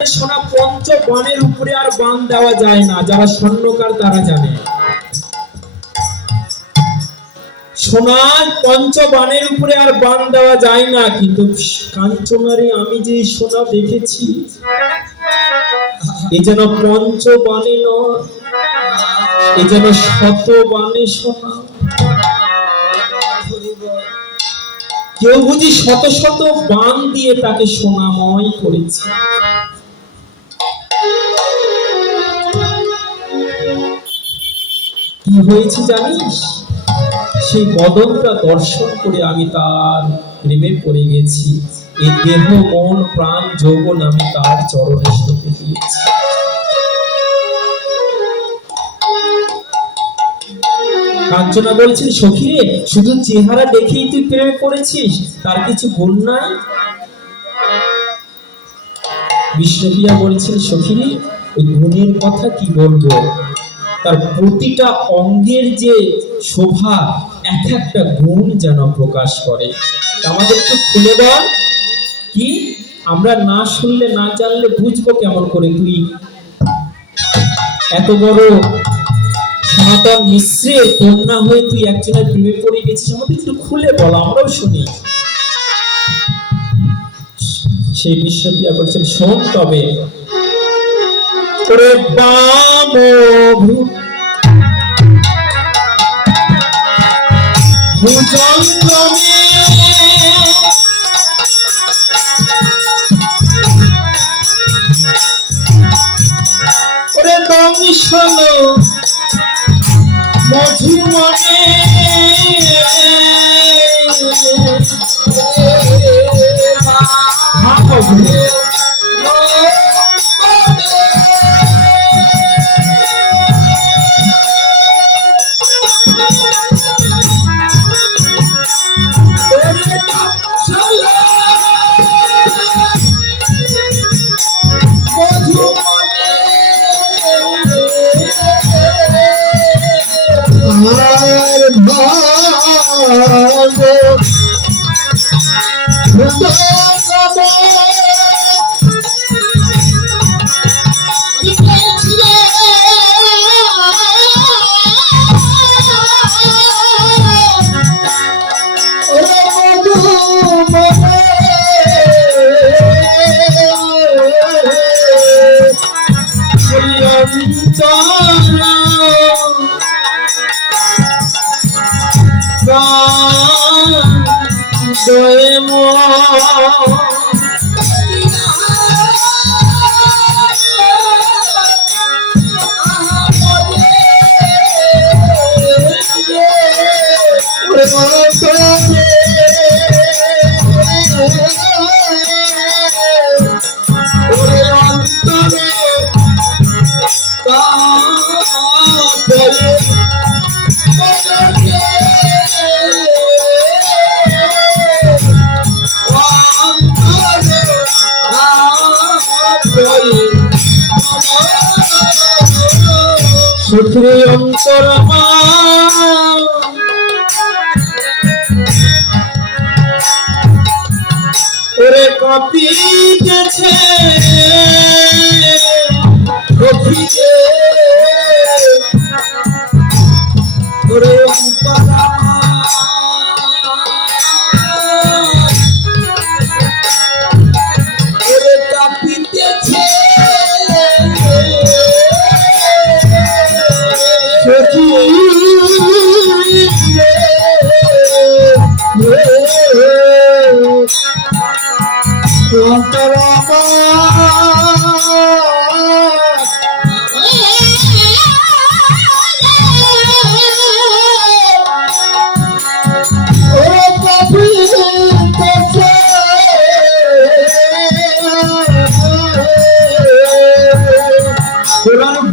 সোনা পঞ্চ বাণের উপরে আর বাণ দেওয়া যায় না, যারা স্বর্ণকার তারা জানে। সোনার পঞ্চ বাণের উপরে আর বাণ দেওয়া যায় না, কিন্তু কাঞ্চনারে আমি যে সোনা দেখেছি এ যেন পঞ্চ বাণে নয়, এ যেন শত বাণে সোনা। কেউ বুঝি শত শত বাণ দিয়ে তাকে সোনাময় করেছে। কি হয়েছে জানিস? সেই বদনটা দর্শন করে আমি তার প্রেমে পড়ে গেছি। এই দেহ মন প্রাণ যৌবন আমি তার চরণে সঁপে দিয়েছি। কাঞ্চনা বলছেন, সখী রে, শুধু চেহারা দেখেই তুই প্রেমে পড়েছিস, তার কিছু গুণ নাই? বিষ্ণুপ্রিয়া বলছেন, সখী রে, ওই গুণের কথা কি বলবো, তার প্রতিটা অঙ্গের যে শোভা এক একটা গুণ যেন প্রকাশ করে। আমাদের একটু খুলে বল, কি আমরা না শুনলে না জানলে বুঝবো কেমন করে? তুই এত বড় সনাতন মিশ্রের কন্যা হয়ে তুই একজনের প্রেমে পড়ে গেছিস, আমাদের একটু খুলে বল, আমরাও শুনি। সেই বিষ্ণুপ্রিয়া বলছেন, শোন তবে। ওরে বামভূ ভুজঙ্গমে ওরে দংশন মধুমনে সুখে অন্তর ওরে কাঁপিতেছে ওরে অন্তর ওরে কাঁপিতেছে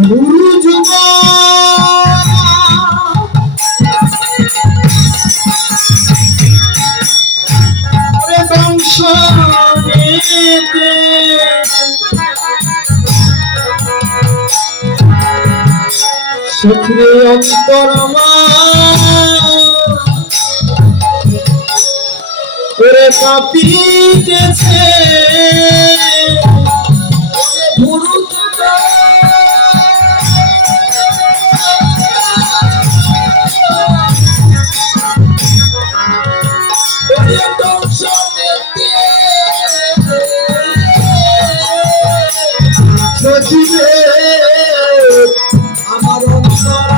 গুরু যুগ বংশ সুখে অন্তর ওরে কাঁপিতেছে আমার অন্তর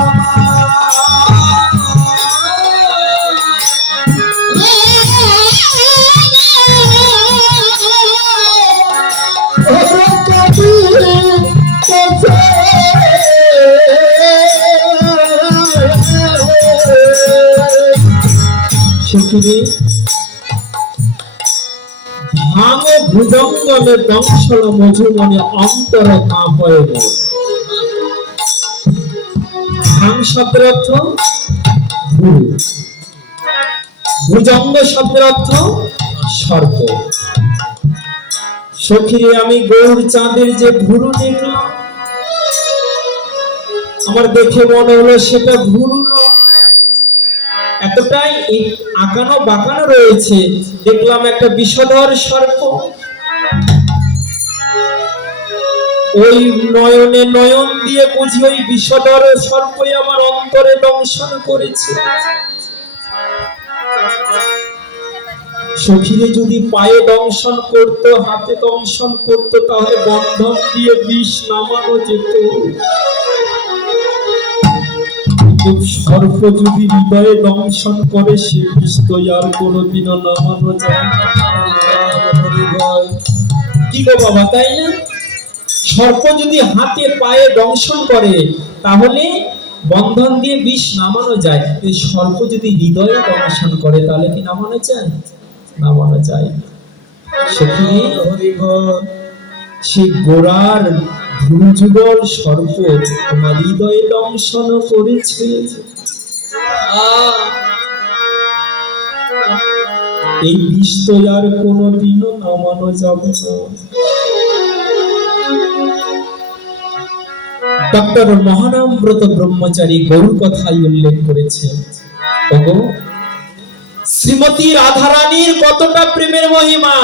সখীরে ভাঙ ভুজঙ্গমে দংশল মধুমনে অন্তর কাঁপয় মোর। ভাঙ শব্দের অর্থ ভুরু, ভুজঙ্গ শব্দের অর্থ সর্প। সখীরে আমি গৌর চাঁদের যে ভুরু দেখলাম, আমার দেখে মনে হলো সেটা ভুরু নয়, এতটাই আঁকানো বাঁকানো রয়েছে। দেখলাম একটা বিষধর সর্প, ওই নয়নে নয়ন দিয়ে বুঝি ওই বিষধর সর্পই আমার অন্তরে দংশন করেছে। সখীরে যদি পায়ে দংশন করত, হাতে দংশন করত, তাহলে বন্ধন দিয়ে বিষ নামানো যেত। সর্প যদি হৃদয়ে দংশন করে, সে বিষ তো আর কোনোদিনও নামানো যায় না। কি গো বাবা, তাই না? সর্প যদি হাতে পায়ে দংশন করে, তাহলে বন্ধন দিয়ে বিষ নামানো যায়। সর্প যদি হৃদয়ে দংশন করে, তাহলে কি নামানো যায়? নামানো যায়। সেই গোড়ার ভুজুগল সর্প আমার হৃদয়ে দংশন করেছে। এই বিষ তো আর কোনোদিনও নামানো যাবে না। ডক্টর মহানামব্রত ব্রহ্মচারী গৌর কথাই উল্লেখ করেছে। শ্রীমতী রাধারানীর কতটা প্রেমের মহিমা,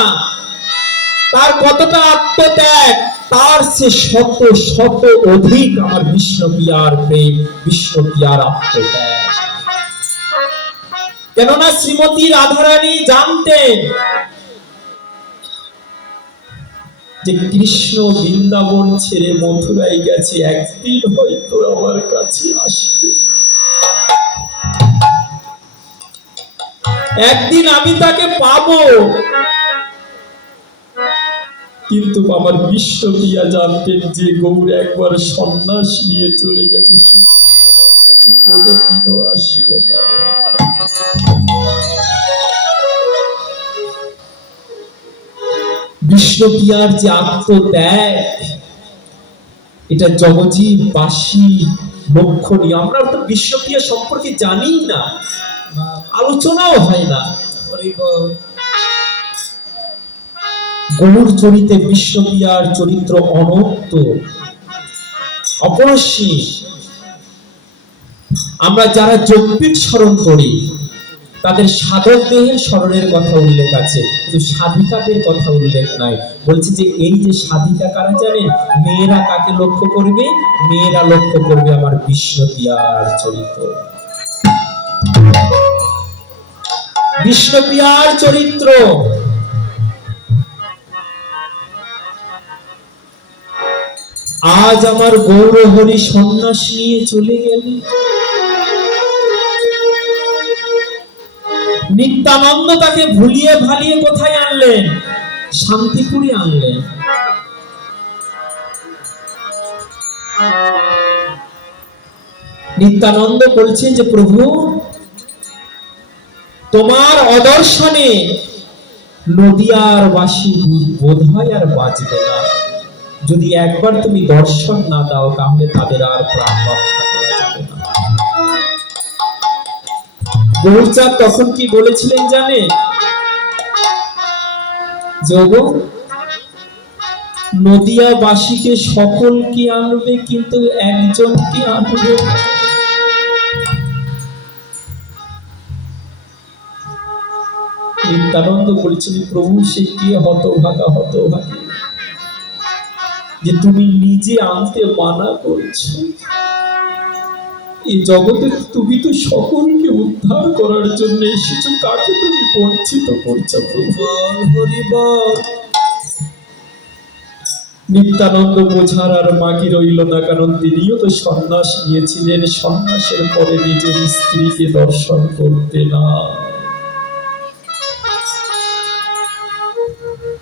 তার কতটা আত্মত্যাগ, তার সে শত শত অধিক আমার বিষ্ণুপ্রিয়ার প্রেম, বিষ্ণুপ্রিয়ার আত্মত্যাগ। কেননা শ্রীমতী রাধারানী জানতেন যে কৃষ্ণ বৃন্দাবন ছেড়ে মথুরায় গেছে, একদিন হয়তো আমার কাছে আসবে, একদিন আমি তাকে পাবো। কিন্তু আমার বিশ্বপ্রিয়া জানতেন যে গৌর একবার সন্ন্যাস নিয়ে চলে গেছে, কোনোদিনও আসবে না। বিষ্ণুপ্রিয়ার যে আত্মত্যাগ, এটা জগজীববাসী লক্ষণীয়। আমরা তো বিষ্ণুপ্রিয়া সম্পর্কে জানি না, আলোচনাও হয় না। গৌর চরিতে বিষ্ণুপ্রিয়ার চরিত্র অনন্ত, অপরসীম। আমরা যারা যোগপীঠ স্মরণ করি, তাদের সাধক দেহের স্মরণের কথা উল্লেখ আছে, কিন্তু সাধিকাদের কথা উল্লেখ নাই। বলছে যে এই যে সাধিকা কারা জানেন? মেয়েরা কাকে লক্ষ্য করবে? মেয়েরা লক্ষ্য করবে আমার বিষ্ণুপ্রিয়ার চরিত্র, বিষ্ণুপ্রিয়ার চরিত্র। আজ আমার গৌর হরি সন্ন্যাস নিয়ে চলে গেলেন। নিত্যানন্দ তাকে ভুলিয়ে ভালিয়ে কোথায় আনলেন? শান্তিপুরে আনলেন। নিত্যানন্দ বলছেন যে প্রভু, তোমার অদর্শনে নদিয়ার বাসী বোধ হয় আর বাঁচবে না। যদি একবার তুমি দর্শন না দাও, তাহলে তাদের আর প্রাণ রক্ষা করা যাবে না। গৌরচাঁদ তখন কি বলেছিলেন জানে? যোগ নদিয়াবাসীকে সকলকে আনবে, কিন্তু একজনকে আনবে। নিত্যানন্দ বলেছিলেন প্রভু, সে কি হতভাগা, হতভাগী। যে তুমি নিজে আনতে মানা করছো। এই জগতে তুমি তো সকলকে উদ্ধার করার জন্য এসেছো, কাকে তুমি বঞ্চিত করছো প্রভু? বল হরি বল। নিত্যানন্দ বোঝার আর বাকি রইল না, কারণ তিনিও তো সন্ন্যাস নিয়েছিলেন। সন্ন্যাসের পরে নিজের স্ত্রীকে দর্শন করতে না।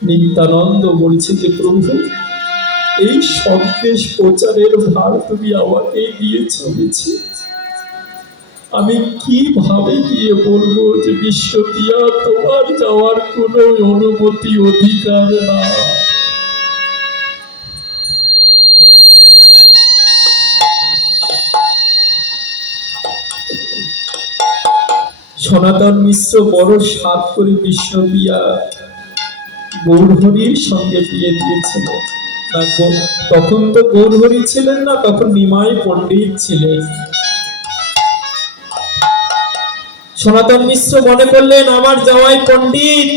নিত্যানন্দ বলছে যে প্রভু, এই সন্দেশ প্রচারের ভার তুমি আমাকে দিয়ে চলেছি। আমি কিভাবে গিয়ে বলবো যে বিশ্বপ্রিয়া তোমার যাওয়ার কোনো অনুমতি অধিকার না। সনাতন মিশ্র বড় সাধ করে বিশ্বপ্রিয়া গৌরহরির সঙ্গে বিয়ে দিয়েছিল। তখন তো গৌরহরি ছিলেন না, তখন নিমাই পণ্ডিত ছিলেন। সনাতন মিশ্র মনে করলেন, আমার জামাই পণ্ডিত,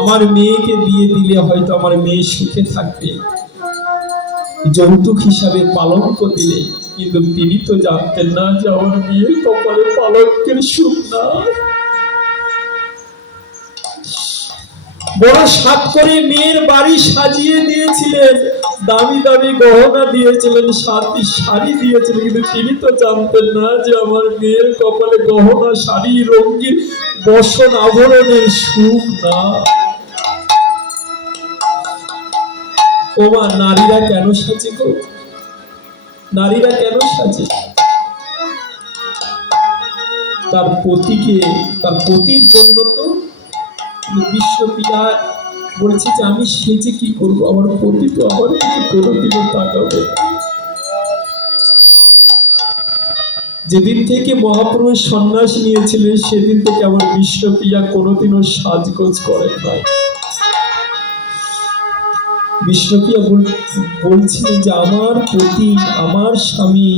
আমার মেয়েকে বিয়ে দিলে হয়তো আমার মেয়ে সুখে থাকবে, যৌতুক হিসাবে পালঙ্ক দিলে। কিন্তু তিনি তো জানতেন না যে আমার মেয়ের কপালে পালঙ্কের সুখ না। বড় সাত করে মেয়ের বাড়ি সাজিয়ে দিয়েছিলেন, দামি দামি গহনা দিয়েছিলেন, সাথী শাড়ি দিয়েছিলেন। কিন্তু তিনি তো জানতেন না যে আমার মেয়ের কপালে গহনা, শাড়ি, রঙিন বসন আভরণের সুখ না। ওমা, নারীরা কেন সাজে গো? নারীরা কেন সাজে? তার পতিকে, তার পতির জন্য তো। বিশ্বপ্রিয়া বলেছে যে আমি সেজে কি করবো, আমার পতি তো আমার দিকে কোনোদিনও তাকাবে। যেদিন থেকে মহাপ্রভু সন্ন্যাস নিয়েছিলেন সেদিন থেকে আমার বিশ্বপ্রিয়া কোনোদিনও সাজগোজ করেন নাই। বিশ্বপ্রিয়া বলছিলেন যে আমার পতি, আমার স্বামী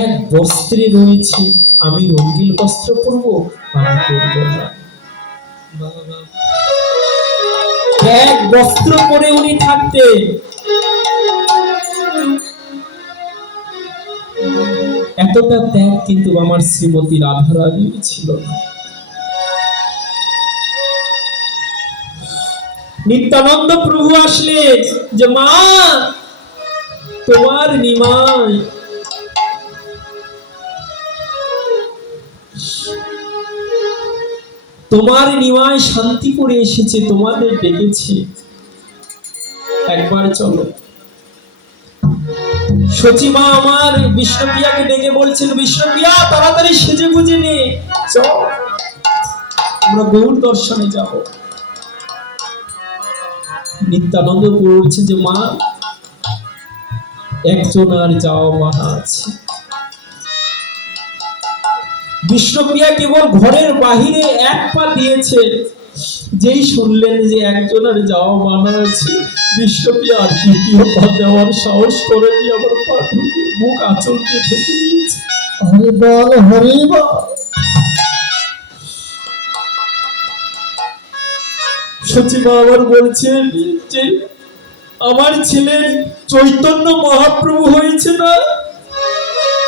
এক বস্ত্রে রয়েছে, আমি রঙিন বস্ত্র পরবো? আমি করবো না। এক বস্ত্র পরে উনি থাকতেন। এতটা ত্যাগ কিন্তু আমার শ্রীমতী রাধারানীর ছিল না। নিত্যানন্দ প্রভু আসলেন যে মা, তোমার নিমাই তোমার নিমাই শান্তি করে এসেছে, তোমাদের ডেকেছে, একবার চলো। সচিমা আমার বিষ্ণুপ্রিয়াকে ডেকে বলছেন, বিষ্ণুপ্রিয়া তাড়াতাড়ি সেজে গুজে নে, চল আমরা গৌর দর্শনে যাব। নিত্যানন্দ বলছে যে মা, একজন আর যাওয়া মানা আছে। বিষ্ণুপ্রিয়া কেবল ঘরের বাহিরে এক পা দিয়েছে, যেই শুনলেন যে একজন আর যাওয়া মানা আছে, বিষ্ণুপ্রিয়া আর দ্বিতীয় পা দেওয়ার সাহস করেনি, আমার পা ঢুকে মুখ আঁচল দিয়ে ঢেকে দিয়েছে। হরি বল হরি বল। সচিমা আবার বলছেন যে আমার ছেলে চৈতন্য মহাপ্রভু হয়েছে না,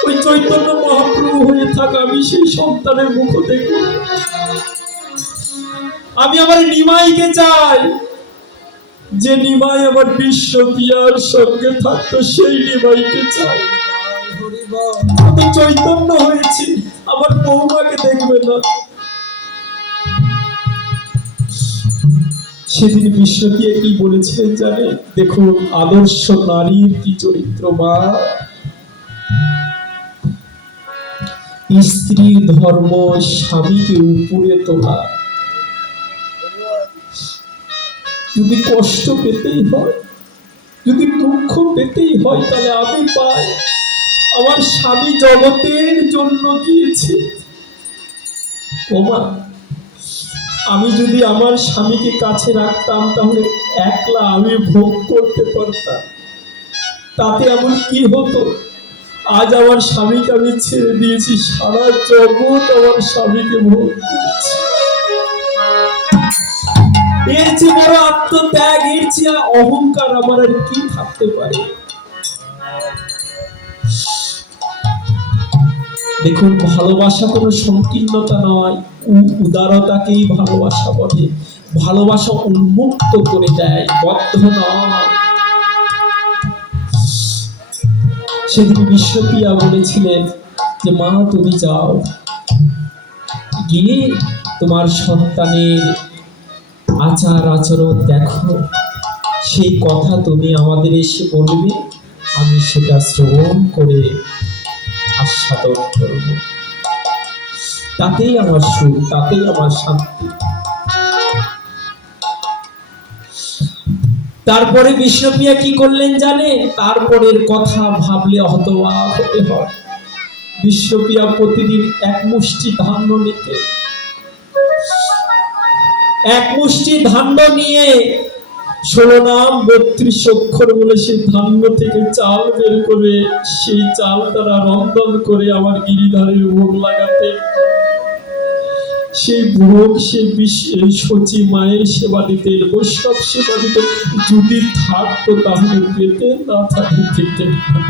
ওই চৈতন্য মহাপ্রভু হয়ে থাকা, আমি সেই সন্তানের মুখ দেখব। আমি আমার নিমাইকে চাই, যে নিমাই আমার বিশ্বপ্রিয়ার সঙ্গে থাকতো, সেই নিমাইকে চাই। আমি চৈতন্য হয়েছি, আমার বৌমাকে দেখবে না। সেদিন বিশ্বপ্রিয়া কি বলেছিলেন জানে? দেখুন আদর্শ নারীর কি চরিত্র। মা, স্ত্রীর ধর্ম স্বামীকে উপরে তোলা। যদি কষ্ট পেতেই হয়, যদি দুঃখ পেতেই হয়, তাহলে আমি পাই। আমার স্বামী জগতের জন্য গিয়েছে। ওমা, আমি যদি আমার স্বামীকে কাছে রাখতাম, তাহলে একলা আমি ভোগ করতে পারতাম। তাতে এমন কি হতো? আজ আমার স্বামীকে আমি ছেড়ে দিয়েছি, সারা জগৎ আমার স্বামীকে ভোগ করছে। এর চেয়ে বড় আত্মত্যাগ, এর চেয়ে অহংকার আমার আর কি থাকতে পারে? দেখুন, ভালোবাসা কোনো সংকীর্ণতা নয়, উদারতাকেই ভালোবাসা বলে। ভালোবাসা উন্মুক্ত করে দেয়, বদ্ধ নয়। সেদিন বিশ্বপ্রিয়া বলেছিলেন যে মা তুমি যাও, গিয়ে তোমার সন্তানের আচার আচরণ দেখো, সেই কথা তুমি আমাদের এসে বলবে, আমি সেটা শ্রবণ করে আস্বাদন করব। তাতেই আমার সুখ, তাতেই আমার শান্তি। তারপরে বিষ্ণুপ্রিয়া কি করলেন জানে? তারপরের কথা ভাবলে হতবাক হতে হয়। বিষ্ণুপ্রিয়া প্রতিদিন এক মুষ্টি ধান্য নিতে, এক মুষ্টি ধান্য নিয়ে 16 নাম 32 অক্ষর বলে সেই ধান্য থেকে চাল বের করে সেই চাল দ্বারা রন্ধন করে আমার গিরিধারের ভোগ লাগাতে। সেই ভোগ সেই সচি মায়ের সেবা দিতেন, বৈষ্ণব সেবা দিতেন। যদি থাকতো তাহলে পেতেন, না থাকলে পেতেন না।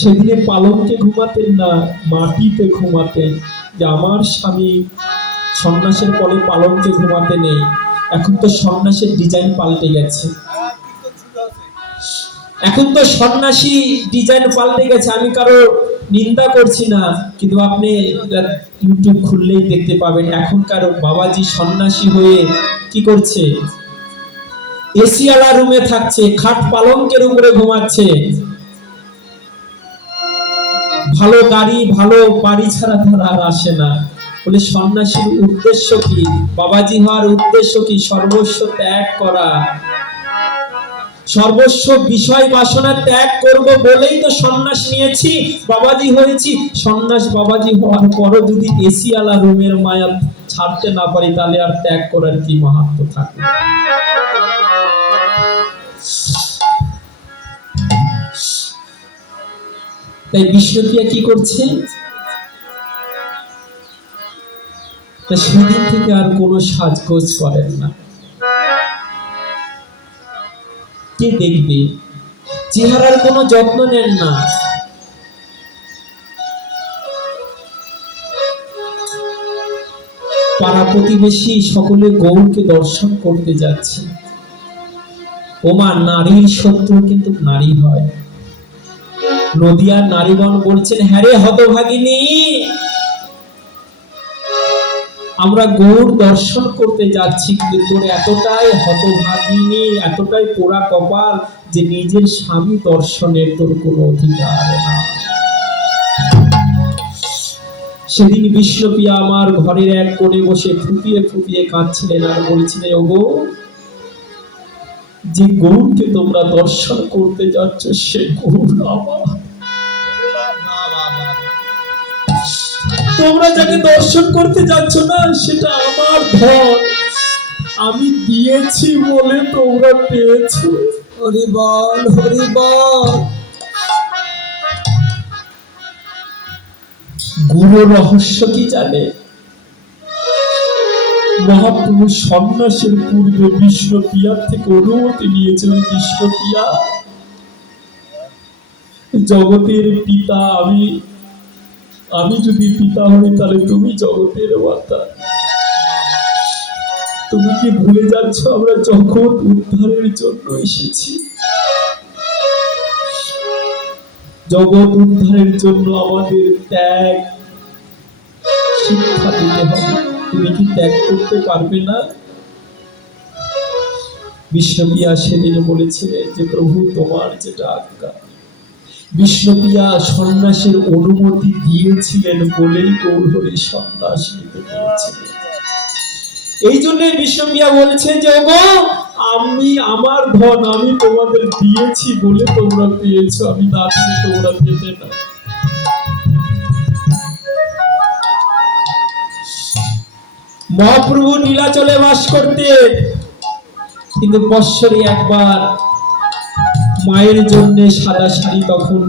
সেদিনে পালঙ্কে ঘুমাতেন না, মাটিতে ঘুমাতেন। যে আমার স্বামী সন্ন্যাসের পরে পালঙ্কে ঘুমাতে নেই। এখন তো সন্ন্যাসের ডিজাইন পাল্টে গেছে, এখন তো সন্ন্যাসী ডিজাইন পাল্টে গেছে। আমি কারো নিন্দা করছি না, কিন্তু আপনি ইউটিউব খুললেই দেখতে পাবেন এখনকার বাবাজি সন্ন্যাসী হয়ে কি করছে? এসিওয়ালা রুমে থাকছে, খাট পালঙ্কের উপরে ঘুমাচ্ছে। ভালো গাড়ি ভালো বাড়ি ছাড়া তারা আর আসে না। বলে সন্ন্যাসীর উদ্দেশ্য কি? বাবাজি হওয়ার উদ্দেশ্য কি? সর্বস্ব ত্যাগ করা। সর্বস্ব বিষয় বাসনা ত্যাগ করব বলেই তো সন্ন্যাস নিয়েছি, বাবাজি হয়েছি। সন্ন্যাস বাবাজি হওয়ার পরও যদি এসিওয়ালা রুমের মায়া ছাড়তে না পারি, তাহলে আর ত্যাগ করার কি মাহাত্ম্য থাকবে? তাই বিষ্ণুপ্রিয়া কি করছে? সেদিন থেকে আর কোনো সাজগোজ করেন না। কে দেখবে? চেহারার কোনো যত্ন নেন না। পাড়া প্রতিবেশী সকলে গৌরকে দর্শন করতে যাচ্ছে। ওমা, নারীর শত্রু কিন্তু নারী হয়। নদিয়ার নারীগণ বলছেন, হ্যাঁ রে হতভাগিনী, আমরা গৌর দর্শন করতে যাচ্ছি, কিন্তু তোর এতটাই হতভাগিনী, এতটাই পোড়া কপাল যে নিজের স্বামী দর্শনের তোর কোনো অধিকার না। সেদিন বিষ্ণুপ্রিয়া আমার ঘরের এক কোণে বসে ফুপিয়ে ফুপিয়ে কাঁদছিলেন আর বলছিলেন, ওগো, যে গৌরকে তোমরা দর্শন করতে যাচ্ছ সে গৌর আমার। তোমরা যাকে দর্শন করতে যাচ্ছ না, সেটা আমার ধন। আমি দিয়েছি বলে তোমরা পেয়েছো। হরি বল, হরি বল। গুরু রহস্য কি জানে? মহাপ্রভু সন্ন্যাসের পূর্বে বিষ্ণুপ্রিয়ার থেকে অনুমতি নিয়েছিলেন। বিষ্ণুপ্রিয়া, জগতের পিতা আমি যদি পিতা হই, তাহলে তুমি জগতের মাতা। তুমি কি ভুলে যাচ্ছ আমরা জগৎ উদ্ধারের জন্য এসেছি? জগৎ উদ্ধারের জন্য আমাদের ত্যাগ শিক্ষা দিতে হবে। তুমি কি ত্যাগ করতে পারবে না? বিষ্ণুপ্রিয়া সেদিন বলেছিলেন যে প্রভু তোমার যেটা আজ্ঞা। বিষ্ণুপ্রিয়া সন্ন্যাসের অনুমতি দিয়েছিলেন বলেই গৌরহরি সন্ন্যাস নিতে পেরেছিলেন। এই জন্য বিষ্ণুপ্রিয়া বলছেন যে ওগো, আমি আমার ধন আমি তোমাদের দিয়েছি বলে তোমরা পেয়েছো, আমি না দিলে তোমরা পেতে না। মহাপ্রভু নীলাচলে বাস করতে, কিন্তু বৎসরে একবার মায়ের জন্য সাদা শাড়ি, তখন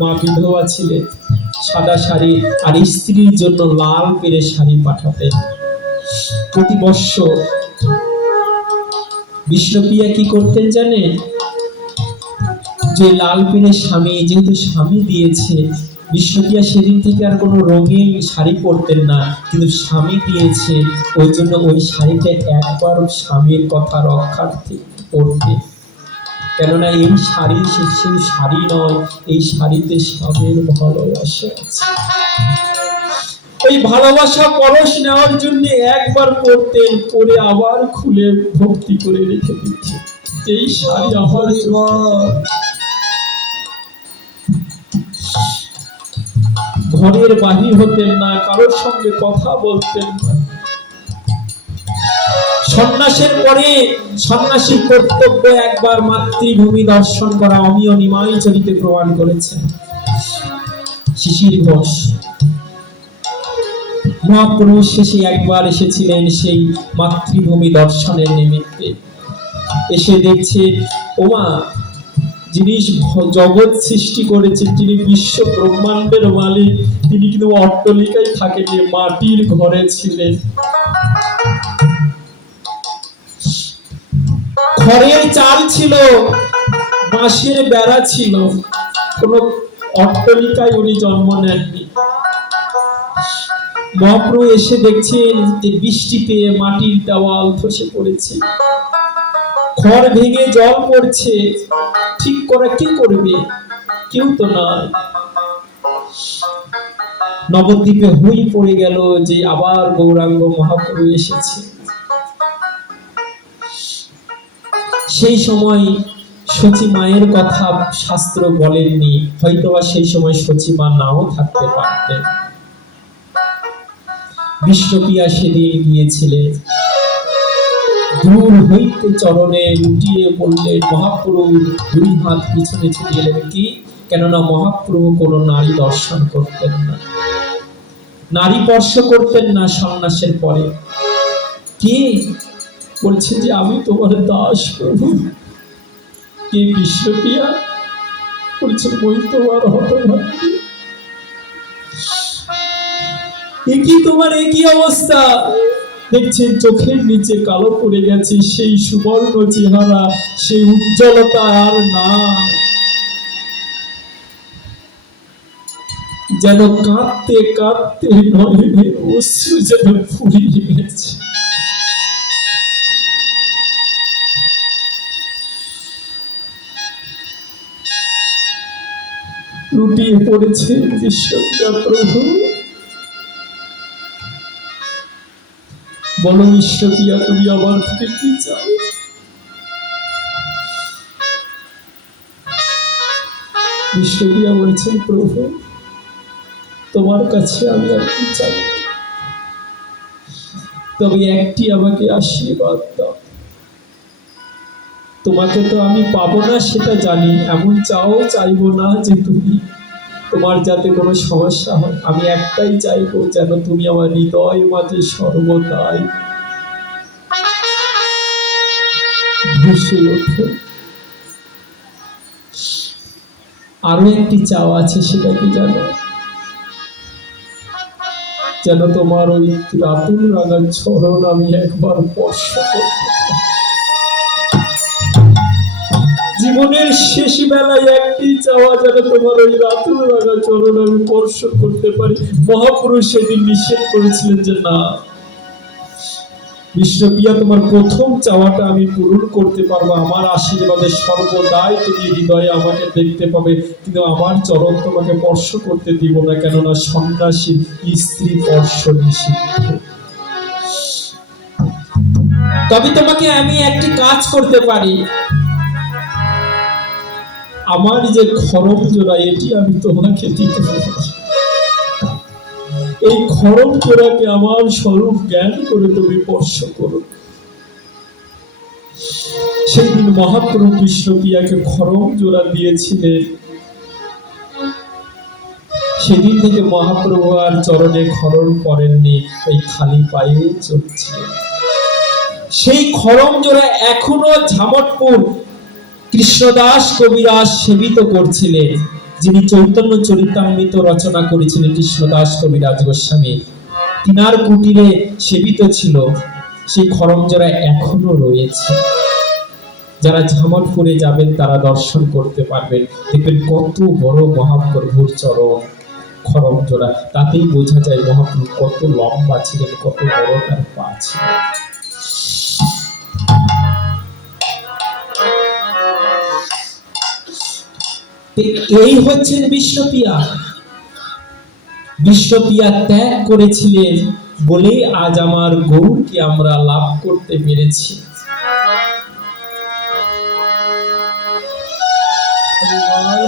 মা বিধবা ছিলেন, সাদা শাড়ি, আর স্ত্রীর জন্য লাল পেরে শাড়ি পাঠাতেন। প্রতি বৎসর বিষ্ণুপ্রিয়া কি করতেন জানে? যে লাল পেরে স্বামী, যেহেতু স্বামী দিয়েছে, বিষ্ণুপ্রিয়া সেদিন থেকে আর কোনো রঙিন শাড়ি পরতেন না, কিন্তু স্বামী দিয়েছে ওই জন্য ওই শাড়িটা একবার স্বামীর কথা রক্ষার্থে পরতে। কেননা এই শাড়ি সেই শাড়ি নয়, এই শাড়িতে স্বামীর ভালোবাসা আছে। এই ভালোবাসা পরশ নেওয়ার জন্য একবার পরতেন, পরে আবার খুলে ভক্তি করে রেখে দিচ্ছে। এই শাড়ি আমার হরি বল। ঘরের বাহির হতেন না, কারোর সঙ্গে কথা বলতেন না। সন্ন্যাসের পরে সন্ন্যাসীর কর্তব্য একবার মাতৃভূমি দর্শন করা, অমিয় নিমাই চরিতে প্রমাণ করেছেন শিশির ঘোষ। মহাপুরুষ শেষে একবার এসেছিলেন সেই মাতৃভূমি দর্শনের নিমিত্তে। এসে দেখছে ওমা, যিনি জগৎ সৃষ্টি করেছেন, যিনি বিশ্ব ব্রহ্মাণ্ডের মালিক, তিনি কিন্তু অট্টালিকায় থাকেন, মাটির ঘরে ছিলেন। খড়ের চাল ছিল, বাঁশের বেড়া ছিল, কোন অট্টালিকায় উনি জন্ম নেননি। মহাপ্রভু এসে দেখছেন যে বৃষ্টি পেয়ে মাটির দেওয়াল ধসে পড়েছে, খড় ভেঙে জল পড়ছে, ঠিক করা কে করবে? কেউ তো নয়। নবদ্বীপে হুই পড়ে গেল যে আবার গৌরাঙ্গ মহাপ্রভু এসেছে। সেই সময় সচী মায়ের কথা শাস্ত্র বলেননি, হয়তোবা সেই সময় সচী মা নাও থাকতে পারতেন। বিষ্ণুপ্রিয়া সেদিন গিয়েছিলেন, দূর হইতে চরণে লুটিয়ে পড়লেন। মহাপ্রভু দুই হাত পিছনে ছুটিয়ে এলেন। কি? কেননা মহাপ্রভু কোনো নারী দর্শন করতেন না, নারী স্পর্শ করতেন না সন্ন্যাসের পরে। কে বলছে যে আমি তোমার দাস প্রভু? কে? বিষ্ণুপ্রিয়া বলছে ওই তোমার হতভাগ্য। একই তোমার একই অবস্থা, দেখছেন চোখের নিচে কালো পড়ে গেছে, সেই সুবর্ণ চেহারা, সেই উজ্জ্বলতা আর না, যেন কাঁদতে কাঁদতে নয়নে অশ্রু যেন ফুরিয়ে গেছে। লুটিয়ে পড়েছে বিষ্ণুপ্রিয়া প্রভু। বলো বিষ্ণুপ্রিয়া, তুমি আমার থেকে কি চাও? বিষ্ণুপ্রিয়া বলছেন, প্রভু তোমার কাছে আমি আর কি চাই, তবে একটি আমাকে আশীর্বাদ দাও। তোমাকে তো আমি পাবো না সেটা জানি, এমন চাও চাইবো না যে তুমি তোমার যাতে কোনো সমস্যা হয়। আমি একটাই চাইবো, যেন তুমি আমার হৃদয় মাঝে সর্বদাই ভেসে ওঠো। আরো একটি চাওয়া আছে, সেটা কি জানো? যেন তোমার ওই রাতুল রাঙা চরণ আমি একবার স্পর্শ করতে পারি। জীবনের শেষ বেলায় একটি চাওয়া, যেন তোমার ওই রাতুল রাঙা চরণ আমি স্পর্শ করতে পারি। মহাপুরুষ সেদিন নিষেধ করেছিলেন যে না বিষ্ণুপ্রিয়া, তোমার প্রথম চাওয়াটা আমি পূরণ করতে পারবো, আমার আশীর্বাদের সর্বদাই তুমি হৃদয়ে আমাকে দেখতে পাবে, কিন্তু আমার চরণ তোমাকে স্পর্শ করতে দিব না, কেননা সন্ন্যাসী স্ত্রী স্পর্শ নিষিদ্ধ। তবে তোমাকে আমি একটি কাজ করতে পারি, আমার যে খড়ম জোড়া এটি আমি তোমাকে দিতে পারি। এই খড়ম জোড়াকে আমার স্বরূপ জ্ঞান করে তুমি স্পর্শ করো। সেই দিন মহাপ্রভু বিষ্ণুপ্রিয়াকে খড়ম জোড়া দিয়েছিলেন। সেদিন থেকে মহাপ্রভু আর চরণে খড়ম পরেননি, এই খালি পায়ে চলছিলেন। সেই খড়ম জোড়া এখনো ঝামটপুর কৃষ্ণদাস কবিরাজ সেবিত করছিলেন। যিনি চৈতন্য চরিতামৃত রচনা করেছিলেন কৃষ্ণদাস কবিরাজ গোস্বামী, তিনার কুটিরে সেবিত ছিল সেই খড়মজোড়া এখনো রয়েছে। যারা ঝামটপুরে যাবেন তারা দর্শন করতে পারবেন, দেখবেন কত বড় মহাপ্রভুর চরণ খড়মজোড়া। তাতেই বোঝা যায় মহাপ্রভু কত লম্বা ছিলেন, কত বড় তার পা ছিল। এই হচ্ছেন বিশ্বপিয়া। বিশ্বপিয়া ত্যাগ করেছিলেন বলেই আজ আমার গৌরকে আমরা লাভ করতে পেরেছি।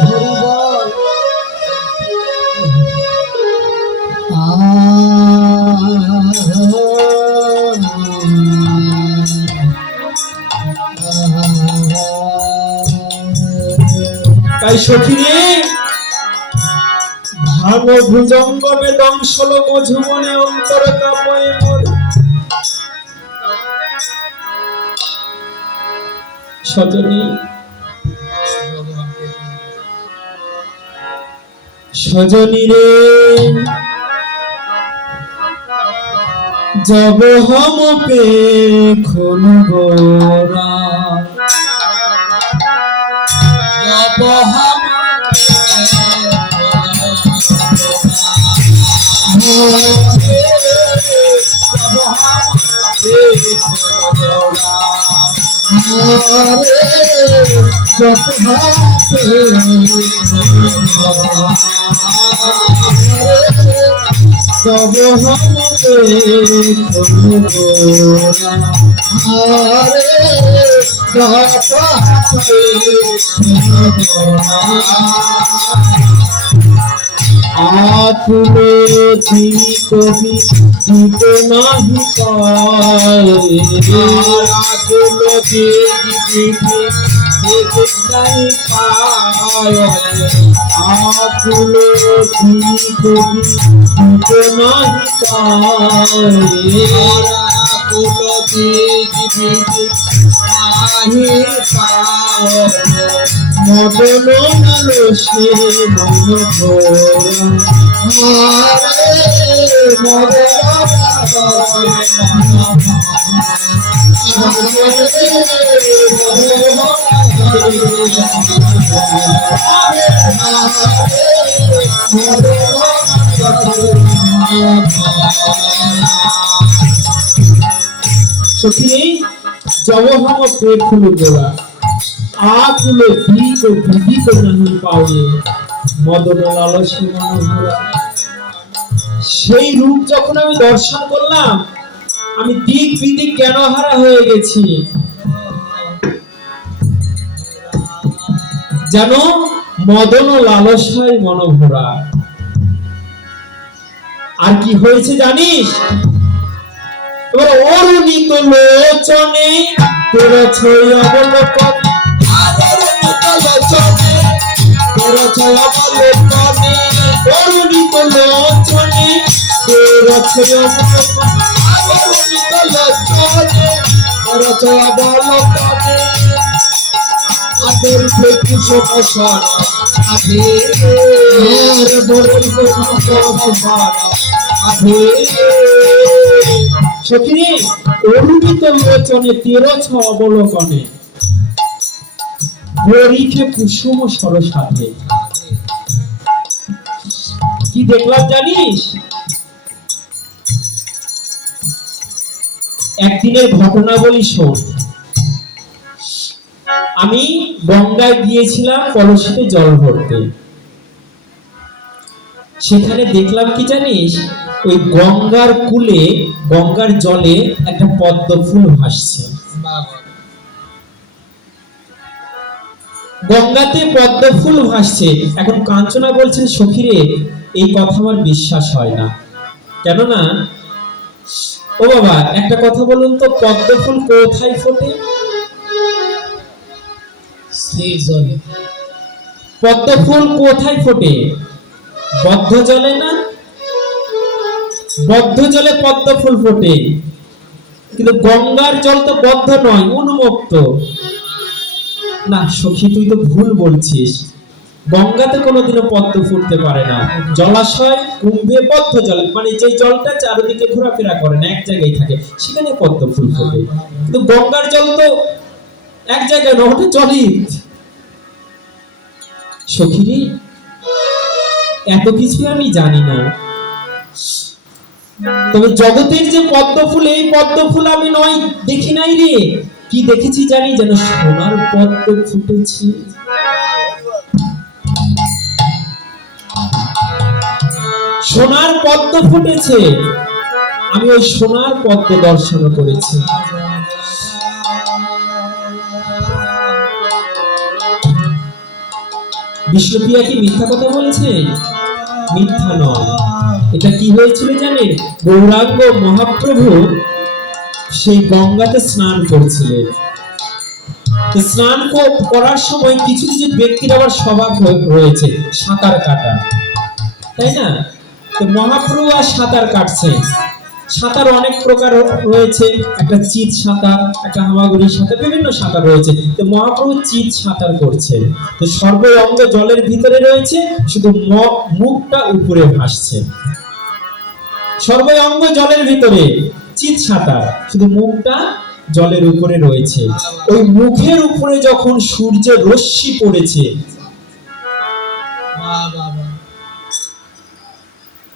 হরি বল। তাই সখিরে ভাব ভুজঙ্গমে দংশল মধুবনে অন্তর কাপয়ে মোর। সজনী সজনী রে जब हम पे खून गोरा, जब हम जब आतुले थी कभी जीत नहीं पाए, आतुले थी जीत नहीं पाए, आतुले थी कभी जीत नहीं पाए, आतुले थी जीत नहीं पाए, মদন মানসে মন ভোরা, সখী जब हम पेट खुल गोरा, आकुले दी को विधि को नहीं पाओगे, মদন লালসে মনোহরা। সেই রূপ যখন আমি দর্শন করলাম, আমি দিক বিদিক জ্ঞান হারা হয়ে গেছি। যেন মদন লালসায় মনোহরা। আর কি হয়েছে জানিস? অরুণিত লোচনে তোর ছয় অবলোকন, অরুণিত লোচনে তোর ছয় অবলোকনে, আদের থেকে সবসর আধের বরই সবসর আধের। সখিনী অরুণিত লোচনে তেরছ অবলোকনে, বরিখে কুসুম সরসাধে। কি দেখলাম জানিস? একদিনের ঘটনা বলি শোন। আমি গঙ্গায় গিয়েছিলাম কলসিতে জল ভরতে। সেখানে দেখলাম কি জানিস, ওই গঙ্গার কূলে গঙ্গার জলে একটা পদ্ম ফুল ভাসছে। গঙ্গাতে পদ্ম ফুল ভাসছে। এখন কাঞ্চনা বলছেন, সখীরে এই কথা আমার বিশ্বাস হয় না। কেননা ও বাবা একটা কথা বলুন তো, পদ্ম ফুল কোথায় ফোটে? স্থির জলে। পদ্ম ফুল কোথায় ফোটে? বদ্ধ জলে না? বদ্ধ জলে পদ্ম ফুল ফোটে, কিন্তু গঙ্গার জল তো বদ্ধ নয়, উন্মুক্ত। না সখী তুই তো ভুল বলছিস। গঙ্গাতে কোনোদিনও পদ্ম ফুটতে পারে না। জলাশয় কুম্ভে বদ্ধ জল, মানে যে জলটা চারিদিকে ঘোরাফেরা করে না, এক জায়গায় থাকে, সেখানে পদ্ম ফুল ফোটে। কিন্তু গঙ্গার জল তো এক জায়গায় না, ওটা জলই। সখিনী, এত কিছু আমি জানি না, তবে জগতের যে পদ্ম ফুল, এই পদ্ম ফুল আমি নয় দেখি নাই রে। কি দেখেছি জানি, যেন সোনার পদ্ম ফুটেছে। সোনার পদ্ম ফুটেছে, আমি ওই সোনার পদ্ম দর্শন করেছি। বিষ্ণুপ্রিয়া কি মিথ্যা কথা বলছে? মিথ্যা নয়। এটা কি হয়েছিল জানেন? গৌরাঙ্গ মহাপ্রভু সেই গঙ্গাতে স্নান করছিলেন। স্নান করার সময় কিছু কিছু ব্যক্তির আবার স্বভাব রয়েছে সাঁতার কাটা, তাই না? তো মহাপ্রভু আর সাঁতার কাটছে। সাঁতার অনেক প্রকার রয়েছে, একটা চিত সাঁতার, একটা হামাগুড়ি সাঁতার, বিভিন্ন সাঁতার রয়েছে। তো মহাপ্রভু চিত সাঁতার করছে, তো সর্ব অঙ্গ জলের ভিতরে রয়েছে, শুধু মুখটা উপরে ভাসছে। সর্ব অঙ্গ জলের ভিতরে, চিত সাঁতার, শুধু মুখটা জলের উপরে রয়েছে। ওই মুখের উপরে যখন সূর্যের রশ্মি পড়েছে,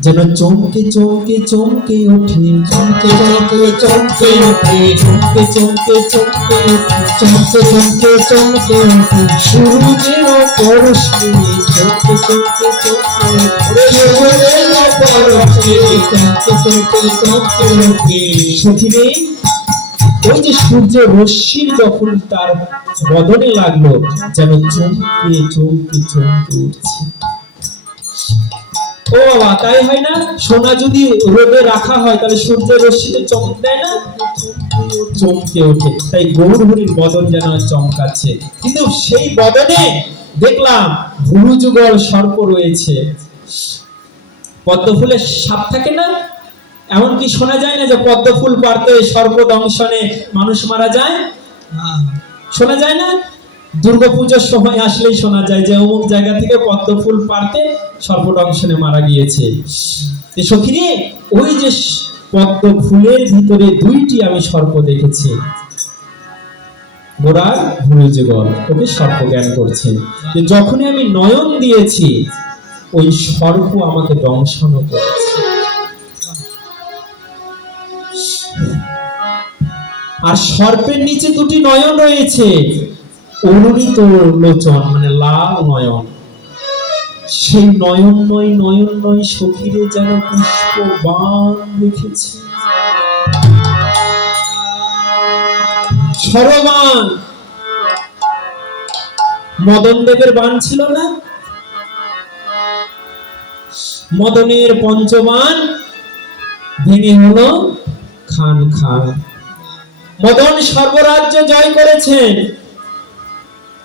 যেন চমকে চমকে চমকে ওঠে, চমকে চমকে চমকে ওঠে, চমকে চমকে চমকে ওঠে, চমকে চমকে চমকে ওঠে সূর্যের পরশে, চমকে চমকে চমকে ওঠে সূর্যের পরশে, চমকে চমকে চমকে ওঠে। সখিরে, ওই যে সূর্যের রশ্মি যখন তার বদনে লাগলো, যেন চমকে চমকে চমকে উঠছে। ও বাবা, তাই হয় না? সোনা যদি রোদে রাখা হয়, তাহলে সূর্যের রশ্মিতে চমক দেয় না? চমকে ওঠে। তাই গৌরহরির বদন যেন চমকাচ্ছে। কিন্তু সেই বদনে দেখলাম ভুরু যুগল সর্প রয়েছে। পদ্ম ফুলে সাপ থাকে না? এমনকি শোনা যায় না যে পদ্ম ফুল পাড়তে সর্প দংশনে মানুষ মারা যায়? শোনা যায় না? দুর্গাপূজার সময় আসলেই শোনা যায় যে অমুক জায়গা থেকে পদ্ম ফুল পাড়তে সর্পদংশনে মারা গিয়েছে। সখিনী, ওই যে পদ্ম ফুলের ভিতরে দুইটি আমি সর্প দেখেছি। গোড়ার ভুরু যুগল ওকে সর্প জ্ঞান করছে। যখনই আমি নয়ন দিয়েছি, ওই সর্প আমাকে দংশন করেছে। আর সর্পের নিচে দুটি নয়ন রয়েছে, অরুণিত লোচন, মানে লাল নয়ন। সেই নয়ন নয়, নয়ন নয় সখিরে যেন পুষ্প বাণ রেখেছে, সরবান। মদন দেবের বাণ ছিল না? মদনের পঞ্চবাণ ভেঙে হলো খান খান। মদন সর্বরাজ্য জয় করেছেন,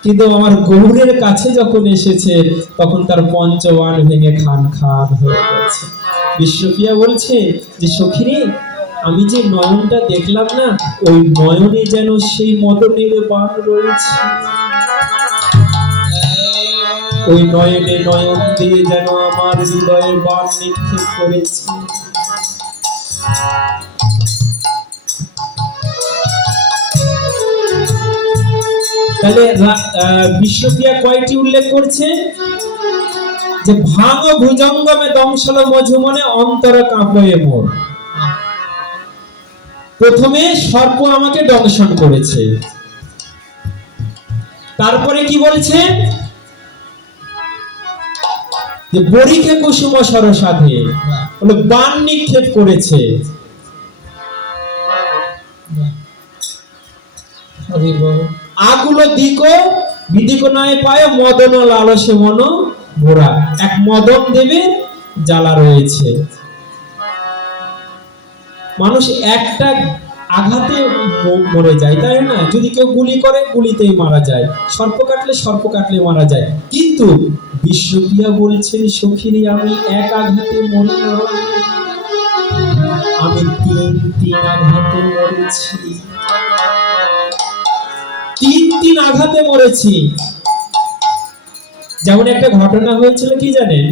কিন্তু আমার গৌরের কাছে যখন এসেছে, তখন তার পঞ্চবাণ ভেঙে খান খান হয়ে গেছে। বিষ্ণুপ্রিয়া বলছে যে সখিরে, আমি যে নয়নটা দেখলাম না, ওই নয়নে যেন সেই মদনের বাণ রয়েছে। ওই নয়নে নয়ন দিয়ে যেন আমার হৃদয়ে বাণ নিক্ষেপ করেছে। তাহলে বিষ্ণুপ্রিয়া কয়টি উল্লেখ করছে? যে ভাঙ ভুজঙ্গমে দংশল মঝুমনে অন্তর কাঁপয়ে মোর। প্রথমে সর্প আমাকে দংশন করেছে, তারপরে কি বলছে? যে বরিখে কুসুম সরসাধে, বলে বাণ নিক্ষেপ করেছে। আগুলো দিকো বিদিকো নয় পায়, মদন লালসে মন ভোরা। এক মদন দেবে জ্বালা রয়েছে। মানুষ একটা আঘাতে মরে যায়, তাই না? যদি কেউ গুলি করে, গুলিতেই মারা যায়। সর্প কাটলে, সর্প কাটলে মারা যায়। কিন্তু বিষ্ণুপ্রিয়া বলছেন সখিনী, আমি এক আঘাতে মরি না, আমি তিন আঘাতে মরেছি। তিন আঘাতে মরেছি। যেমন একটা ঘটনা হয়েছিল কি জানেন,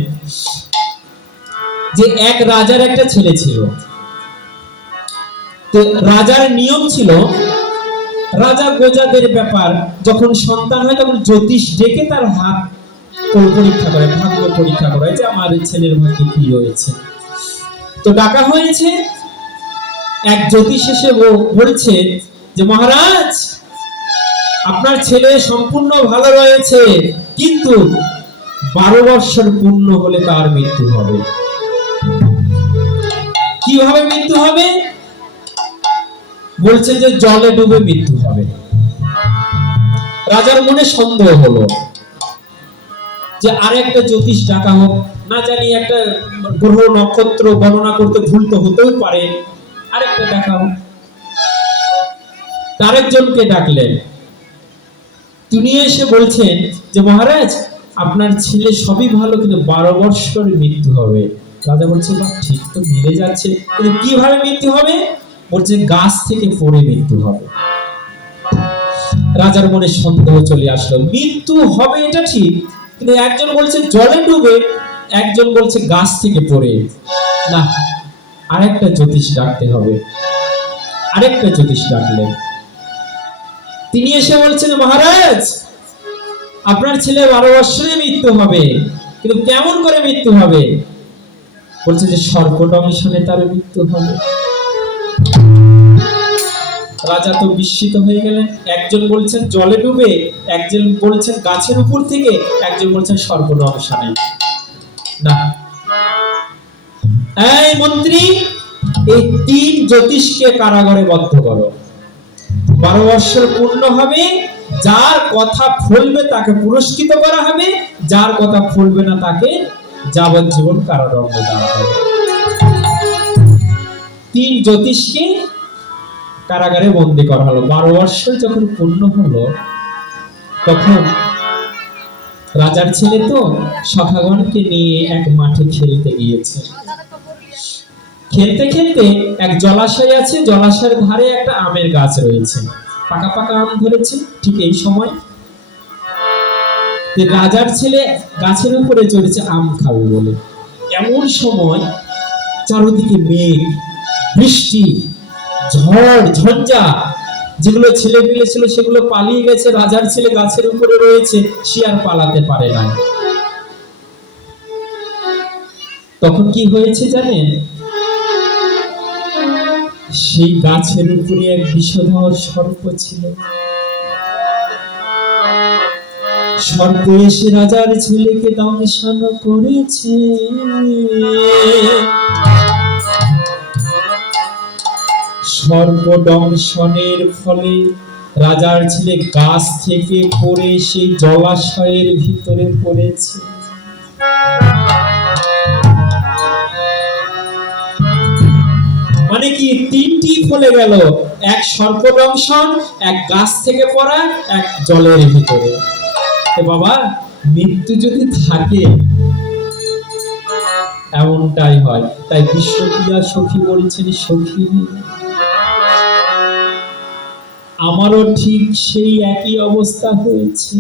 যে এক রাজার একটা ছেলে ছিল। তো রাজার নিয়ম ছিল, রাজা গোজাদের ব্যাপার, যখন সন্তান হয় তখন জ্যোতিষ ডেকে তার হাত পরীক্ষা করে, ভাগ্য পরীক্ষা করে যে আমার ছেলের ভাগ্যে কি রয়েছে। তো ডাকা হয়েছে, এক জ্যোতিষ এসে বলছে যে মহারাজ, আপনার ছেলে সম্পূর্ণ ভালো রয়েছে, কিন্তু 12 বৎসর পূর্ণ হলে তার মৃত্যু হবে। কিভাবে মৃত্যু হবে? বলছে যে জলে ডুবে মৃত্যু হবে। রাজার মনে সন্দেহ হলো যে আরেকটা জ্যোতিষ ডাকা হোক, না জানি একটা গ্রহ নক্ষত্র গণনা করতে ভুল তো হতেও পারে, আরেকটা দেখা হোক। আরেকজনকে ডাকলেন, তিনি এসে বলছেন যে মহারাজ, আপনার ছেলে সবই ভালো, কিন্তু 12 বৎসরে মৃত্যু হবে। রাজা বলছে বাহ, ঠিক তো মিলে যাচ্ছে, কিন্তু কিভাবে মৃত্যু হবে? বলছে গাছ থেকে পড়ে মৃত্যু হবে। রাজার মনে সন্দেহ চলে আসলো, মৃত্যু হবে এটা ঠিক, কিন্তু একজন বলছে জলে ডুবে, একজন বলছে গাছ থেকে পড়ে। না, আরেকটা জ্যোতিষ ডাকতে হবে। আরেকটা জ্যোতিষ ডাকলেন, তিনি এসে বলছেন মহারাজ, আপনার ছেলে 12 বৎসরে মৃত্যু হবে, কিন্তু কেমন করে মৃত্যু হবে? বলছে যে সর্পদংশনে তার মৃত্যু হবে। রাজা তো বিস্মিত হয়ে গেলেন, একজন বলছেন জলে ডুবে, একজন বলছেন গাছের উপর থেকে, একজন বলছেন সর্পদংশনে। না, এই মন্ত্রী, এই 3 জ্যোতিষকে কারাগারে বদ্ধ করো। 12 বৎসর পূর্ণ হবে, যার কথা ফলবে তাকে পুরস্কৃত করা হবে, যার কথা ফলবে না তাকে যাবজ্জীবন কারাদণ্ড দেওয়া হবে। 3 জ্যোতিষকে কারাগারে বন্দী করা হলো। 12 বৎসর যখন পূর্ণ হলো, তখন রাজার ছেলে তো সখাগণকে নিয়ে এক মাঠে খেলতে গিয়েছে। খেলতে খেলতে এক জলাশয় আছে, জলাশয়ের ধারে একটা আমের গাছ রয়েছে, পাকা পাকা আম ধরেছে। ঠিক এই সময় রাজার ছেলে গাছের উপরে চড়েছে আম খাবে বলে। এমন সময় চারিদিকে মেঘ, বৃষ্টি, ঝড় ঝঞ্ঝা, যেগুলো ছেলে পেলে ছিল সেগুলো পালিয়ে গেছে, রাজার ছেলে গাছের উপরে রয়েছে, সে আর পালাতে পারে না। তখন কি হয়েছে জানেন? সেই গাছের উপরে এক বিষধর সর্প ছিল। সর্প এসে রাজার ছেলেকে দংশন করেছে। সর্প দংশনের ফলে রাজার ছেলে গাছ থেকে পড়ে সেই জলাশয়ের ভিতরে পড়েছে। মানে কি, 3টি ফলে গেল, এক সর্প দংশন, এক গাছ থেকে পড়া, এক জলের ভিতরে। তো বাবা, মৃত্যু যদি থাকে এমনটাই হয়। তাই বিশ্বপ্রিয়া সখী বলছেন, সখী আমারও ঠিক সেই একই অবস্থা হয়েছে।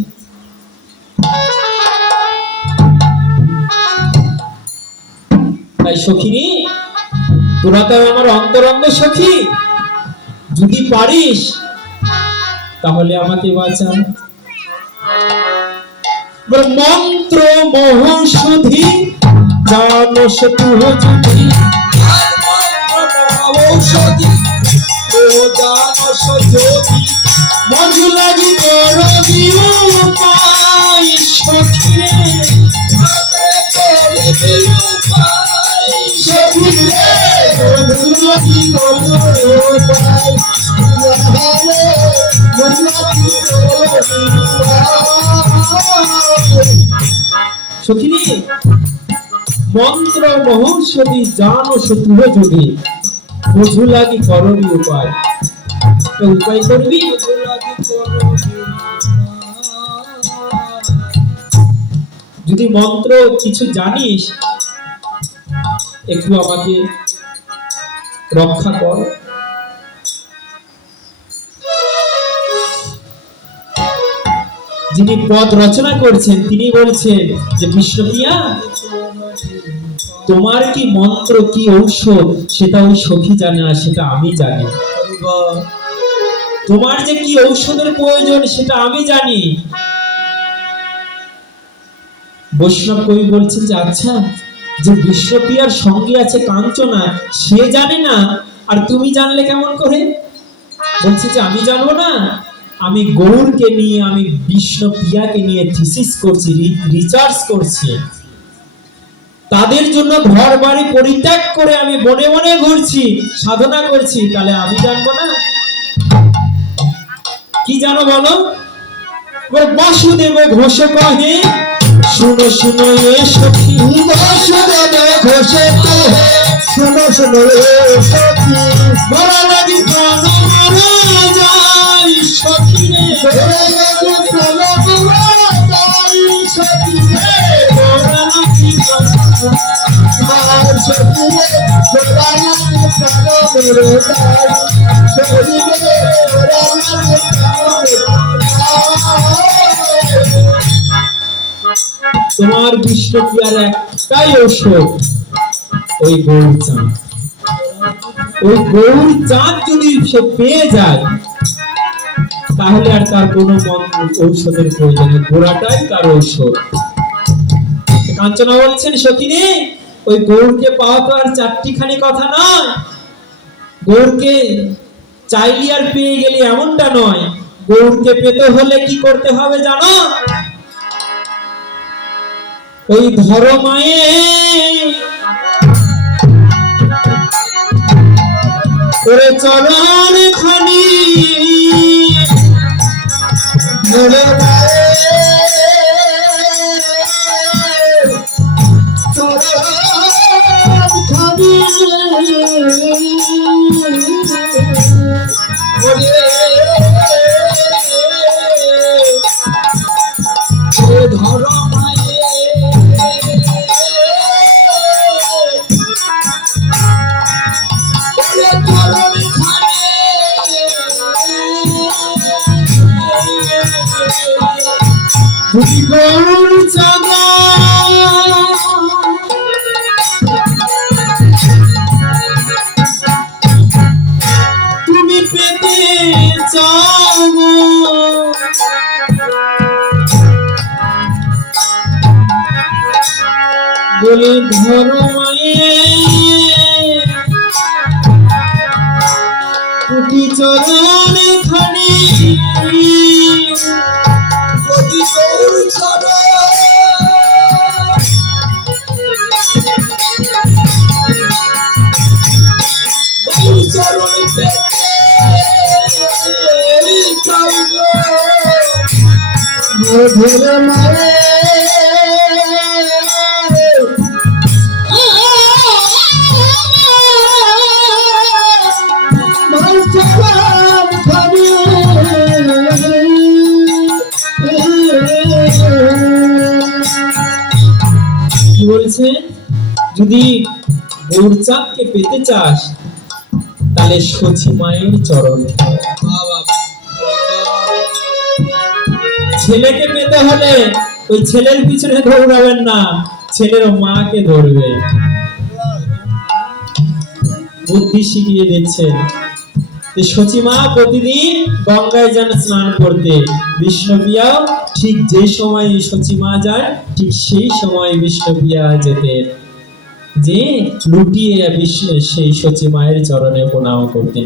তাই সখীনি, তোরা তো আমার অন্তরঙ্গ সখী, যদি পারিস তাহলে আমাকে বাঁচা। মন্ত্র মহৌষধি জানস তুহ যদি, ঔষধি ও জানস যদি, মধু লাগি করবি উপায় সখী রে, সখী রে, মধু লাগি করবি উপায়, মধু লাগি করবি উপায়। সখিনী, মন্ত্র মহৌষধি জানস তুহ যদি, মধু লাগি করবি উপায়। উপায় করবি, যদি মন্ত্র কিছু জানিস, একটু আমাকে রক্ষা কর। যিনি পদ রচনা করছেন তিনি বলছেন যে বিষ্ণুপ্রিয়া, তোমার কি মন্ত্র কি ঔষধ সেটা ওই সখী জানে না, সেটা আমি জানি। হরি বল। তোমার যে কি ঔষধের প্রয়োজন সেটা আমি জানি। বৈষ্ণব কবি বলছেন যে আচ্ছা, যে বিষ্ণুপ্রিয়ার সঙ্গে আছে কাঞ্চনা সে জানে না, আর তুমি জানলে কেমন করে? বলছে যে আমি জানবো না, আমি গৌরকে নিয়ে, আমি বিষ্ণুপ্রিয়াকে নিয়ে থিসিস করছি, রিসার্চ করছি। তাদের জন্য ঘর বাড়ি পরিত্যাগ করে আমি বনে বনে ঘুরছি, সাধনা করছি, তাহলে আমি জানবো না? কি জানো বলো? বাসুদেব ঘোষ কহে, শুনো শুনো এ সখী, বাসুদেব ঘোষ কহে, শুনো শুনো এ সখী, বড় লাগি প্রাণ মারা যায় সখী রে, বড় লাগি প্রাণ মারা যায় সখী রে, বড় লাগি আর সখী রে, বড় লাগি প্রাণ মারা যায় সখী রে, বড় লাগি প্রাণ মারা যায়। তোমার বিষ্ণুপ্রিয়ার একটাই ঔষধ, ওই গৌর চাঁদ। ওই গৌর চাঁদ যদি সে পেয়ে যায় তাহলে আর তার কোনো ঔষধের প্রয়োজন নেই, গোড়াটাই তার ঔষধ। কাঞ্চনা বলছেন সখিনী, ওই গৌরকে পাওয়া তো আর চারটিখানি কথা নয়। গৌরকে চাইলি আর পেয়ে গেলি এমনটা নয়, গৌরকে পেতে হলে কি করতে হবে জানো? ওই ধর্মায়ে ওরে চরণ খানি ধরে রায়ে তোরা খাবি ওরে ধর মায়ে ওরে চরণ খানে তুমি গৌর চাঁদ, তুমি পেতে চাও বলে ধর্মায়ে দুটি চরণ খানি যদি গৌর ছাড়া গৌর চরণ পেতে চাইব ধরে মারে কি বলছে? যদি গৌরচাঁদকে পেতে চাস তাহলে সচি মায়ের চরণ ধর। ছেলেকে পেতে হলে ওই ছেলের পিছনে দৌড়াবেন না, ছেলের মাকে ধরবে। বুদ্ধি শিখিয়ে দিচ্ছেন। সচিমা প্রতিদিন গঙ্গায় যান স্নান করতে, বিষ্ণুপ্রিয়াও ঠিক যে সময় সচিমা যায় ঠিক সেই সময় বিষ্ণুপ্রিয়া যেতেন, যে লুটিয়ে সেই সচিমায়ের চরণে প্রণাম করতেন।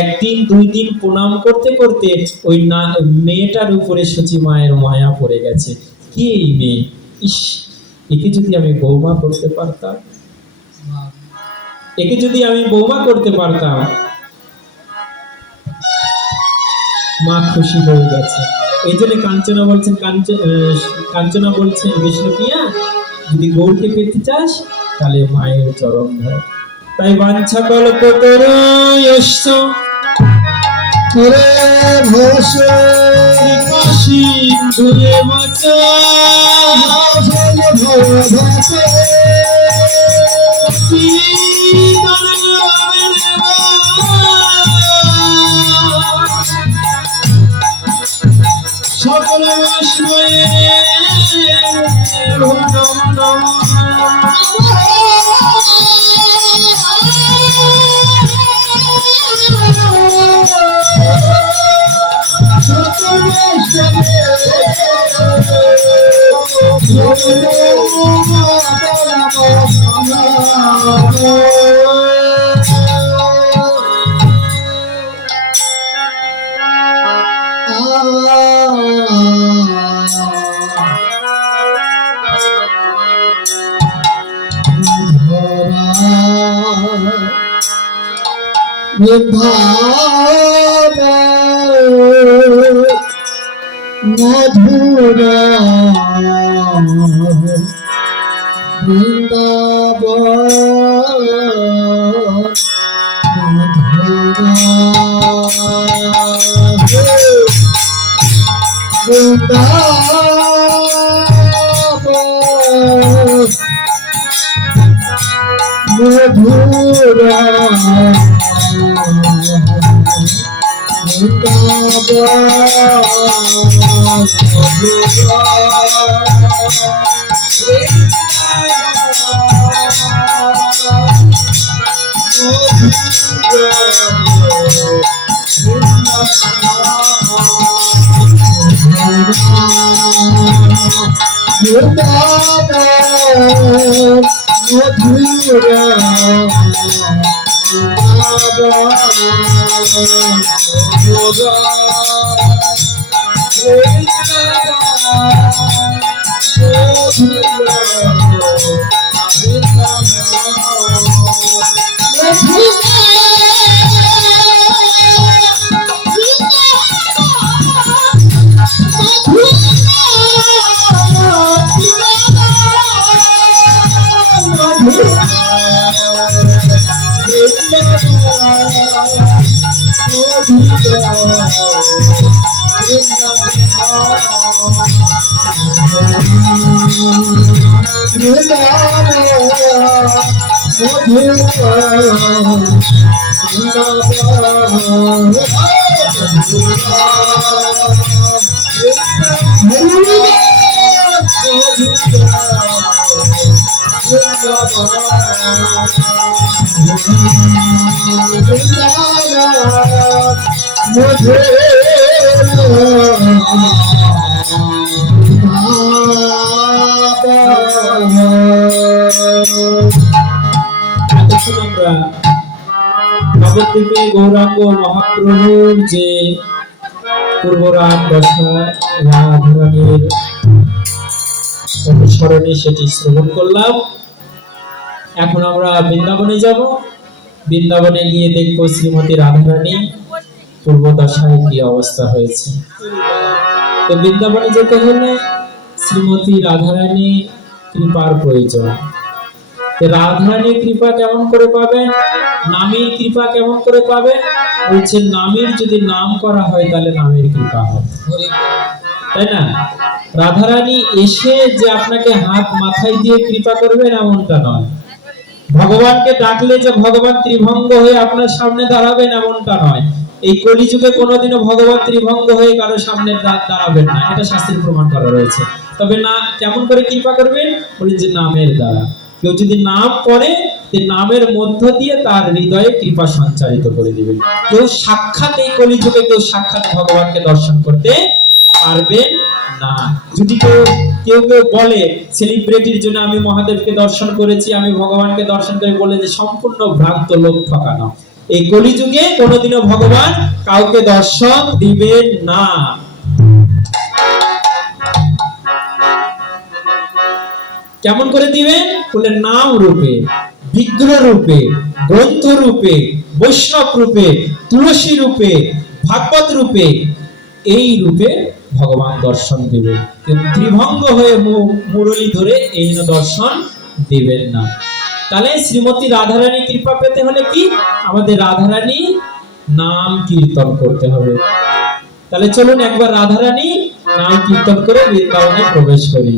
একদিন দুই দিন প্রণাম করতে করতে ওই মেয়েটার উপরে সচিমায়ের মায়া পড়ে গেছে। কি এই মেয়ে, ইস, একে যদি আমি বৌমা করতে পারতাম, একে যদি আমি বৌমা করতে পারতাম। মা খুশি হয়ে গেছে। এই জন্য কাঞ্চনা বলছেন বিষ্ণুপ্রিয়া, যদি গৌরকে পেতে চাস তাহলে মায়ের চরণ ধর। তাই বাঞ্ছা কল্প তরুয়স্য করে ভোষ সিন্ধুরে মাচা ভাসে সকল বৈষ্ণবের নম নম সকল মধুরা বৃন্দাবন মধুরা এতক্ষণ আমরা নবদ্বীপে গৌরাঙ্গ মহাপ্রভুর যে পূর্বরাগ দশা রাধারানীর অনুসরণে সেটি শ্রবণ করলাম। এখন আমরা বৃন্দাবনে যাব। বৃন্দাবনে গিয়ে দেখবো শ্রীমতী রাধারানী পূর্ব দশায় কি অবস্থা হয়েছে। তো বৃন্দাবনে যেতে হলে শ্রীমতী রাধারানী কৃপার প্রয়োজন। রাধারানীর কৃপা কেমন করে পাবেন, নামের কৃপা কেমন করে পাবেন? বলছে নামের যদি নাম করা হয় তাহলে নামের কৃপা হয়, তাই না? রাধারানী এসে যে আপনাকে হাত মাথায় দিয়ে কৃপা করবেন এমনটা নয়। ভগবানকে ডাকলে যে ভগবান ত্রিভঙ্গ হয়ে আপনার সামনে দাঁড়াবেন এমনটা নয়। এই কলিযুগে কোনোদিনও ভগবান ত্রিভঙ্গ হয়ে কারো সামনে দাঁড়াবেন না, এটা শাস্ত্রে প্রমাণ করা রয়েছে। তবে না, কেমন করে কৃপা করবেন? বলেন যে নামের দ্বারা। কেউ যদি নাম পড়ে, নামের মধ্য দিয়ে তার হৃদয়ে কৃপা সঞ্চারিত করে দিবেন। কেউ সাক্ষাৎ এই কলিযুগে কেউ সাক্ষাৎ ভগবানকে দর্শন করতে পারবে না। যদি কেউ কেউ বলে সেলিব্রিটির জন্য আমি মহাদেবকে দর্শন করেছি, আমি ভগবানকে দর্শন করে, বলে যে সম্পূর্ণ ভ্রান্ত, লোক ঠকানো। এই কলিযুগে কোনোদিনও ভগবান কাউকে দর্শন দিবেন না। কেমন করে দিবেন? বলে নাম রূপে, বিগ্রহ রূপে, গ্রন্থ রূপে, বৈষ্ণব রূপে, তুলসী রূপে, ভাগবত রূপে, এই রূপে ভগবান দর্শন দিবে। ত্রিভঙ্গ হয়ে মুরলী ধরে এই দর্শন দিবেন না। তাহলে শ্রীমতী রাধারানী কৃপা পেতে হলে কি? আমাদের রাধারানী নাম কীর্তন করতে হবে। তাহলে চলুন একবার রাধারানী নাম কীর্তন করে বৃন্দাবনে প্রবেশ করি।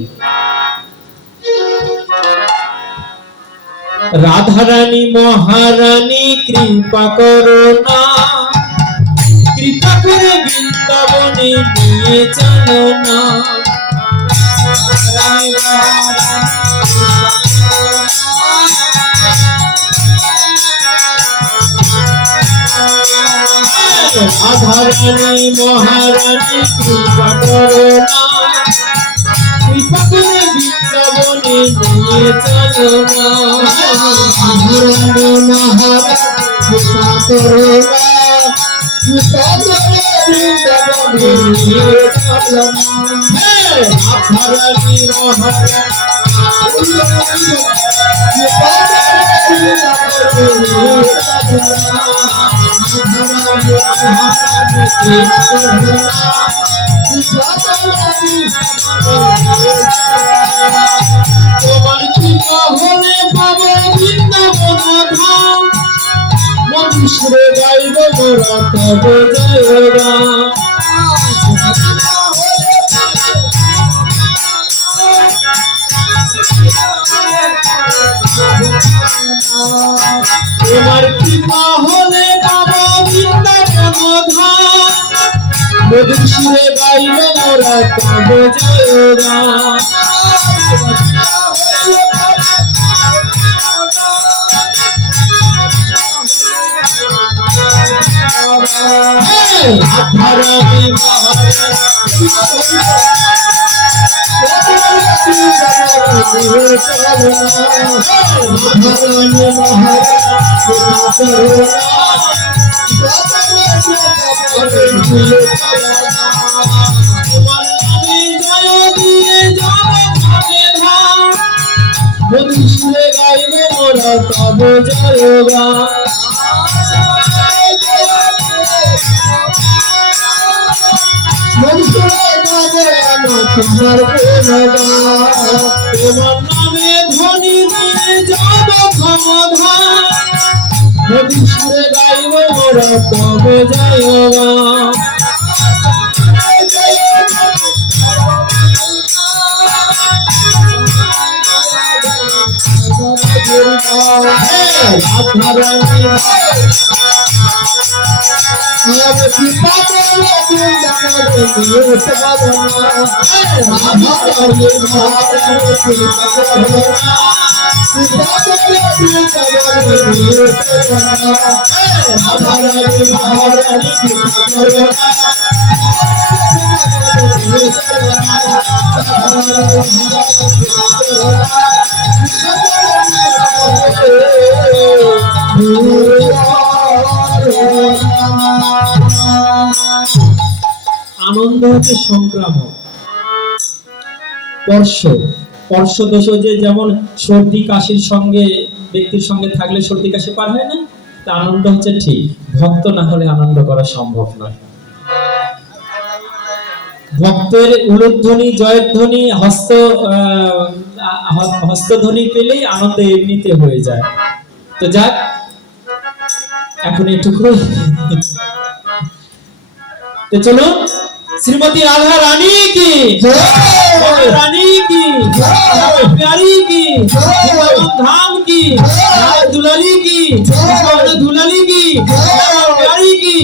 রাধারানী মহারানী কৃপা করো না, কৃপা করে বৃন্দাবনে নিয়ে চলো না। রানী রাধারানী মহারানী কৃপা করো না, কৃপা করে বৃন্দাবনে নিয়ে চলো না। রাধারানী মহারানী কৃপা করো না, কৃপা করে বৃন্দাবনে নিয়ে চলো না। রাধারানী মহারানী কৃপা করে বৃন্দাবনে নিয়ে চলো না। তোমার কৃপা হলে পাবো বৃন্দাবন ধাম, মনুষ্যরে গাইব মোরা তব জয় রাম। তোমার কৃপা হলে পাবো বৃন্দাবন ধাম, মধুসূরে গাইব মোরা তব জয় রাম। রাধারানী মহারানী তোমার নামে জয় দিয়ে যাব ধামে ধাম, মধুসূরে গাইব মোরা তব জয় গান। তোমার তোমার নামে ধ্বনি দিয়ে যাব ক্ষমধাম, মধুসূরে গাইব মোরা তব জয় গান। রাধারানী আনন্দ হচ্ছে সংক্রামক। স্পর্শ দোষ যে যেমন সর্দি কাশির সঙ্গে ব্যক্তির সঙ্গে থাকলে সর্দি কাশি পার হয় না, তা আনন্দ হচ্ছে ঠিক। ভক্ত না হলে আনন্দ করা সম্ভব নয়। ভক্তের উলুধ্বনি জয়ধ্বনি হস্তধ্বনি পেলেই আনন্দ এমনিতে হয়ে যায়। তো যাক, এখন এটুকু। তো চলো, श्रीमती राधा रानी की रानी की प्यारी की धाम की दुलाली की दुलाली की प्यारी की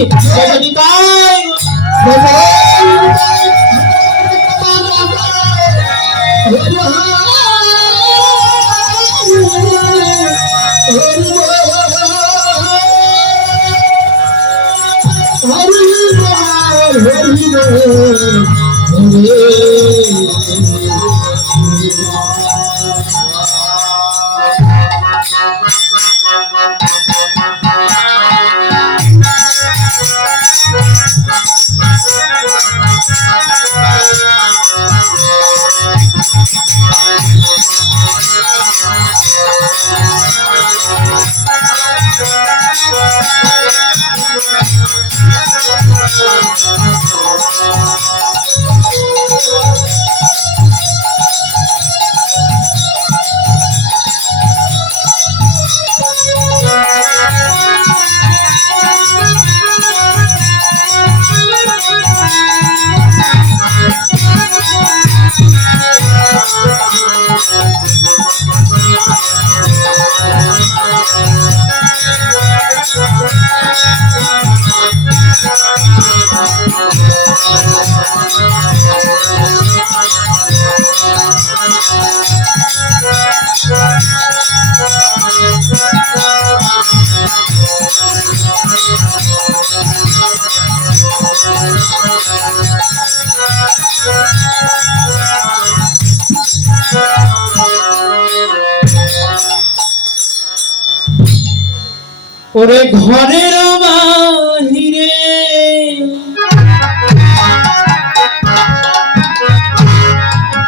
ওরে ঘরের বাহিরে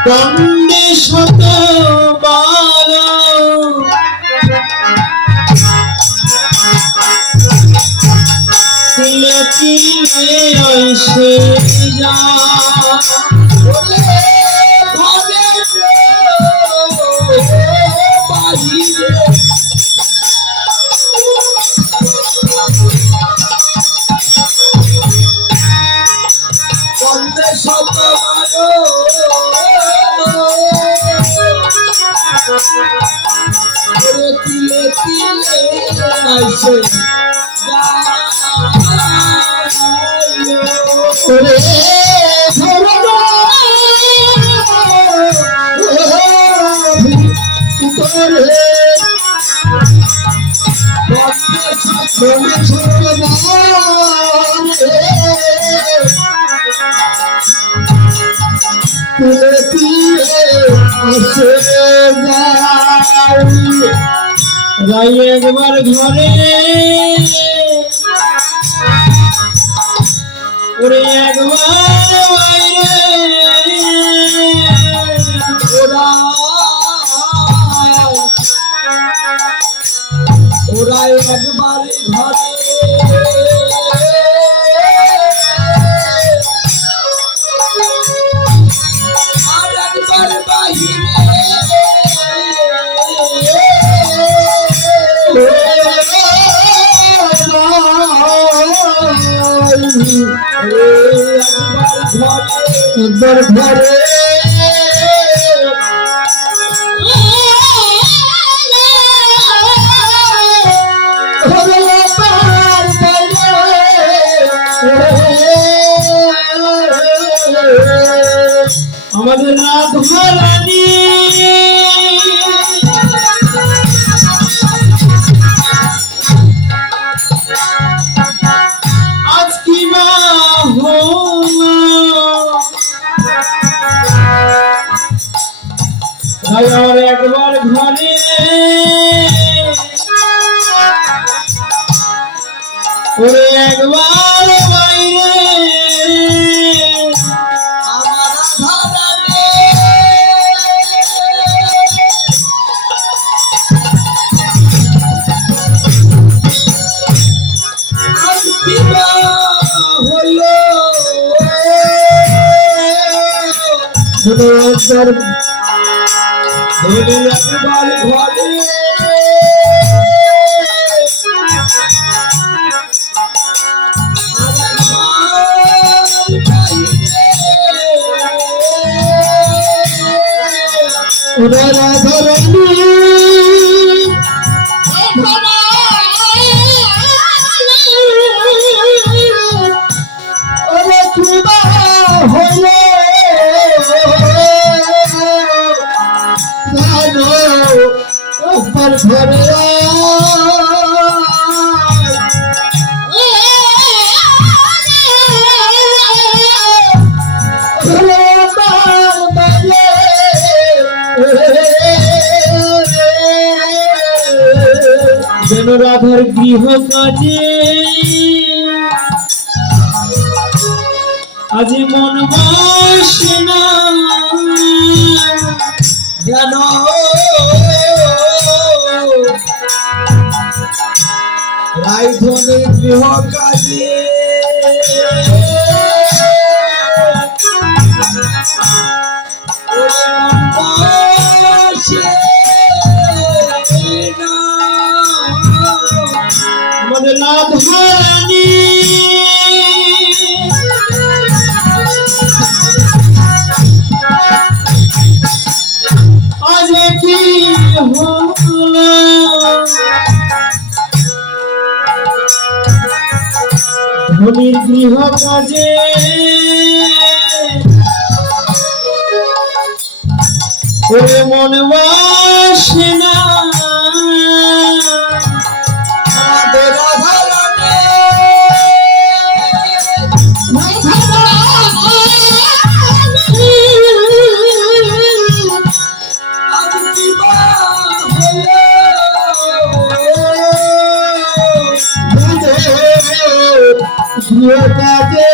দণ্ডে শতবার তিলে তিলে আসে যা তিলে তিলে আসে ওরে রাই একবার ঘরে ওরে একবার বাইরে ওরা একবার ঘরে আর একবার বাহিরে একবার ঘরে আমাদের রাধা রানী আজ কি মা হলো ভাই আর একবার ঘরে ওরে একবার বাইরে যেন রাধার গৃহ কাজে আজি মন বসে না যেন রাইধনের গৃহ কাজে আমাদের রাধা রানী আজ কি হলো ধনির গৃহ কাজে ওরে মন বসে না গৃহ কাজে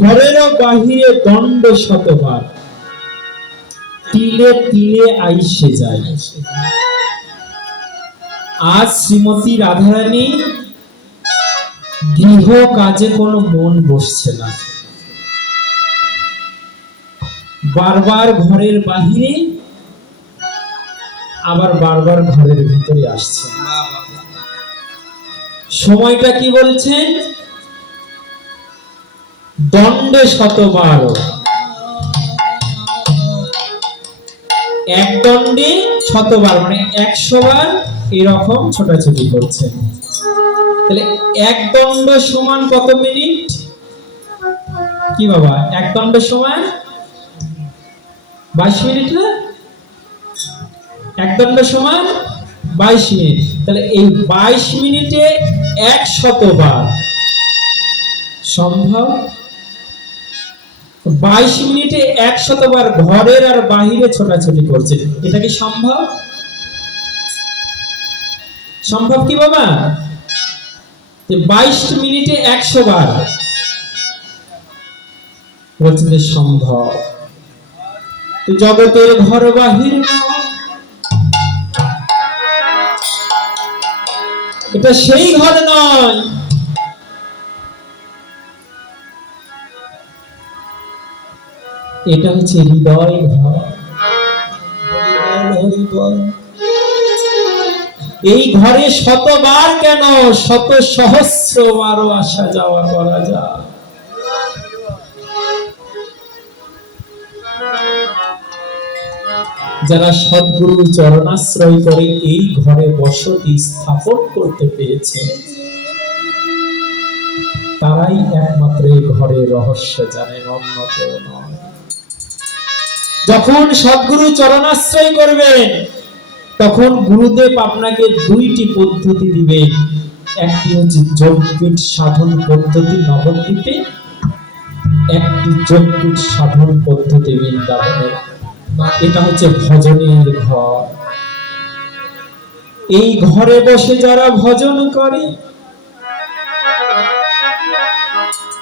ঘরের বাহিরে দণ্ড শতবার, তিলে তিলে আইসে যায়। আজ শ্রীমতী রাধারানী গৃহ কাজে কোনো মন বসছে না, বারবার ঘরের বাহিরে আবার বারবার ঘরের ভিতরে আসছে। সময়টা কি বলছেন? দণ্ডে শতবার, এক দণ্ডে শতবার মানে 100 বার এরকম ছোটাছুটি করছে। তাহলে এক দণ্ড সমান কত মিনিট? কি বাবা, এক দণ্ড সমান 22 মিনিট না? এক দণ্ড সমান 22 মিনিট। তাহলে এই 22 মিনিটে 100 বার সম্ভব? 22 মিনিটে 100 বার ঘরের আর বাহিরে ছোটাছুটি করছে, এটা কি সম্ভব? সম্ভব কি বাবা? 22 মিনিটে 100 বার বলছে যে সম্ভব। জগতের ঘর বাহির এটা সেই ঘর নয়, এটা হচ্ছে হৃদয় ঘর। এই ঘরে শতবার কেন, শত সহস্রবারও আসা যাওয়া করা যায়। যারা সদ্গুরু চরণাশ্রয় করে এই ঘরে বসতি স্থাপন করতে পেরেছে, তারাই একমাত্র এই ঘরের রহস্য জানেন, অন্য কেউ নয়। যখন সদ্গুরু চরণাশ্রয় করবেন তখন গুরুদেব আপনাকে 2টি পদ্ধতি দিবেন। একটি হচ্ছে যোগপীঠ সাধন পদ্ধতি নবদ্বীপে, একটি যোগপীঠ সাধন পদ্ধতি বৃন্দাবনে। এটা হচ্ছে ভজনের ঘর। এই ঘরে বসে যারা ভজন করে,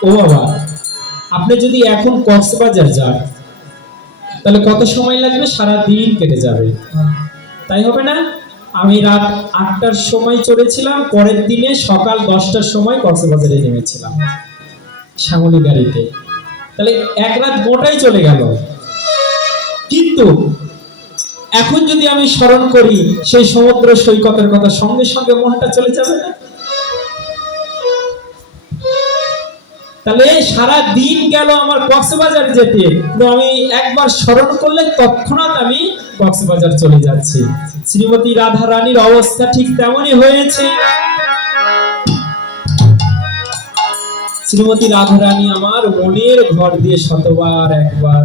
ও বাবা, আপনি যদি এখন কক্সবাজার যান তাহলে কত সময় লাগবে? সারা দিন কেটে যাবে, তাই হবে না? আমি রাত 8টার সময় চলেছিলাম, পরের দিনে সকাল 10টার সময় কক্সবাজারে নেমেছিলাম শ্যামলী গাড়িতে। তাহলে এক রাত গোটাই চলে গেল। কিন্তু এখন যদি আমি স্মরণ করি সেই সমুদ্র সৈকতের কথা, সঙ্গে সঙ্গে মনটা চলে যাবে না? তাহলে সারা দিন গেল আমার কক্সবাজার যেতে, কিন্তু আমি একবার স্মরণ করলে তৎক্ষণাৎ আমি কক্সবাজার চলে যাচ্ছি। শ্রীমতী রাধা রানীর অবস্থা ঠিক তেমনই হয়েছে। শ্রীমতী রাধা রানী আমার মনের ঘর দিয়ে শতবার একবার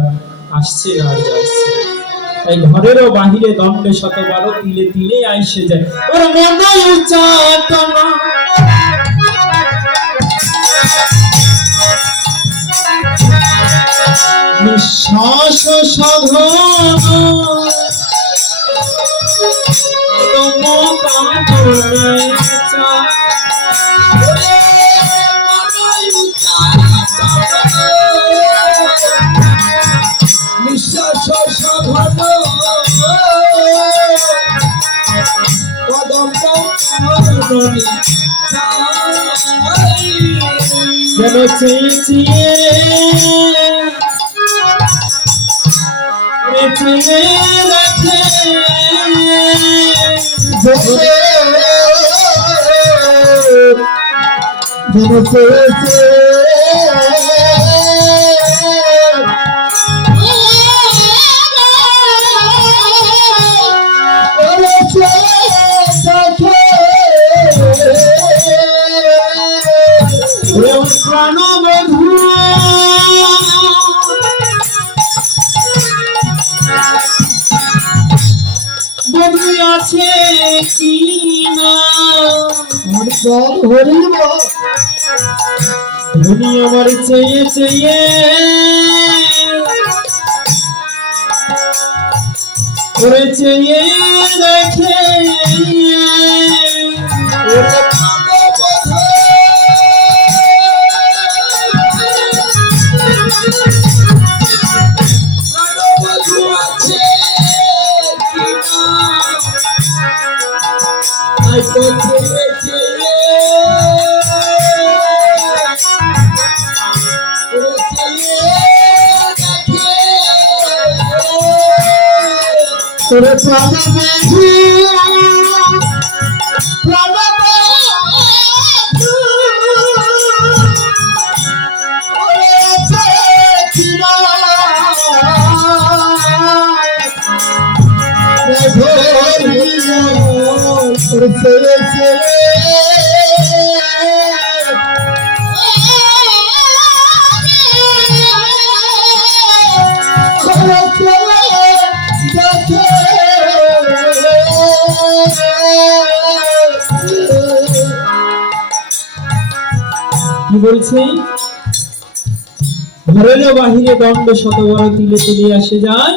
আসছে আর যাচ্ছে। তাই ঘরেরও বাহিরে দণ্ডে শতবারও তিলে তিলে আইসে যায়। ওর মনই উচ্চাটনা নিঃশ্বাস সাধন তম কামনে চায়। নিঃশ্বাস সাধন কদম যেন চেয়ে রাখে প্রাণবধূ ছবি আছে কি না আর চল হরিব ধনী আমার চেয়ে চেয়ে করে চেয়ে দেখে ওরে প্রাণবধূ প্রাণবধূ আছে কিনা আই তো চেয়ে চেয়ে ওরে চেয়ে দেখে ওরে প্রাণবধূ কি বলছে ঘরের বাহিরে দণ্ড শতবর তিলে তিলে আসে যায়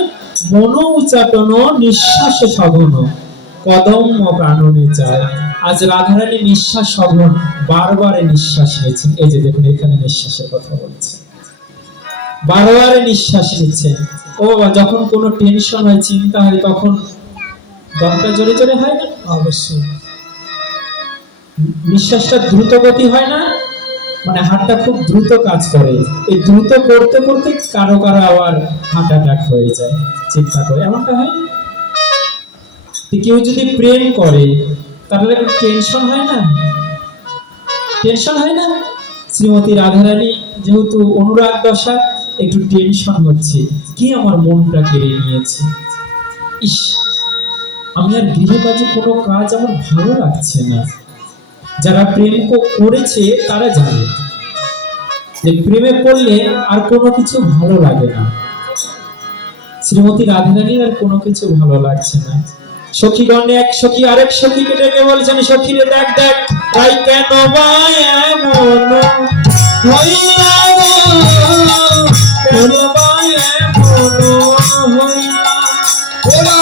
মন উচাটন নিঃশ্বাস সঘন কদম প্রাণনে চায়। আজ রাধারানী নিঃশ্বাস সঘন বারবারে নিঃশ্বাস নিয়েছেন। এই যে দেখুন এখানে নিঃশ্বাসের কথা বলছে, বারবারে নিঃশ্বাস নিচ্ছেন। ও বাবা, যখন কোনো টেনশন হয় চিন্তা হয় তখন দমটা জোরে জোরে হয় না? অবশ্যই নিঃশ্বাসটা দ্রুত গতি হয় না, মানে হাতটা খুব দ্রুত কাজ করে। এই দ্রুত করতে করতে কারো কারো আবার হার্ট অ্যাটাক হয়ে যায়, চিন্তা করে এমনটা হয়। কেউ যদি প্রেম করে তাহলে টেনশন হয় না, টেনশন হয় না। শ্রীমতী রাধারানী যেহেতু অনুরাগ দশা, একটু টেনশন হচ্ছে, কি আমার মনটা কেড়ে নিয়েছে, ইস আমি আর গৃহে কাজে কোনো কাজ আমার ভালো লাগছে না। যারা প্রেম করেছে তারা জানে যে প্রেমে পড়লে আর কোনো কিছু ভালো লাগে না। শ্রীমতী রাধারানীর আর কোনো কিছু ভালো লাগছে না। সখীগণে এক সখী আরেক সখীকে ডেকে বলছেন, সখী রে দেখ দেখ তাই কেন বা এমন হইলা গো, কেন বা এমন হইলা, ওরা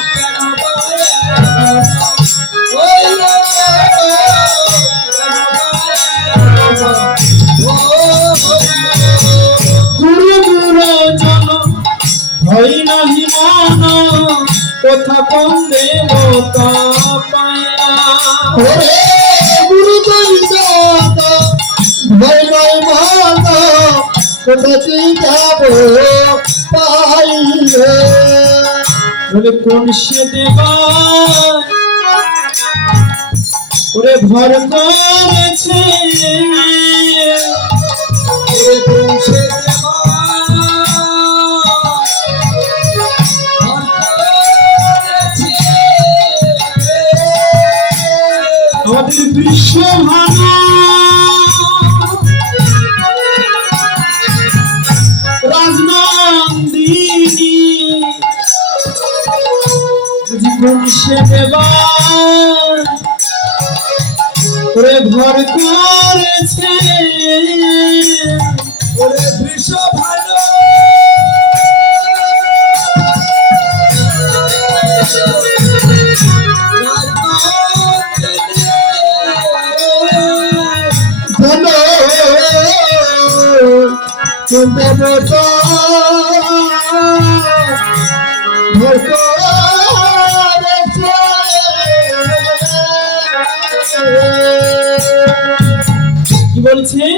কেন হইলো গুরু গুরু জন হয় নাহি মন কথা কম দেবতা পাইলা। ওরে গুরু দইতা ভয় নয় মাতা কোথাতে যাব পাইলে বলে কোন সে দেবা ওরে ভর করেছে, ওরে বংশে দেবা আমাদের বিশ্ব ভানু রাজনন্দিনী কোন সে দেবা ওরে ভর করেছে, ওরে বৃষ ভালো দেবতা ভর করেছে কি বলছেন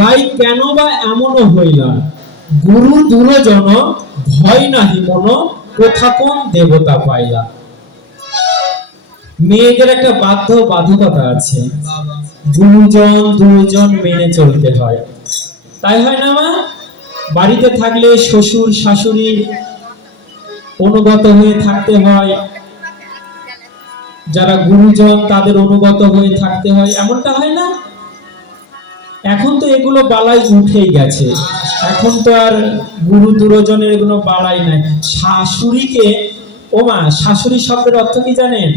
রাই কেন বা এমনও হইলা, গুরু দুরজন ভয় নাহি মন কোথা কোন দেবতা পাইলা। মেয়েদের একটা বাধ্যবাধকতা আছে, গুরুজন দুজন মেনে চলতে হয়, তাই হয় না মা? বাড়িতে থাকলে শ্বশুর শাশুড়ির অনুগত হয়ে থাকতে হয়, যারা গুরুজন তাদের অনুগত হয়ে থাকতে হয়, এমনটা হয় না? এখন তো এগুলো বালাই উঠেই গেছে, এখন তো আর গুরু দুরজনের এগুলো বালাই নাই। শাশুড়িকে ওমা, শাশুড়ি শব্দের অর্থ কি জানেন?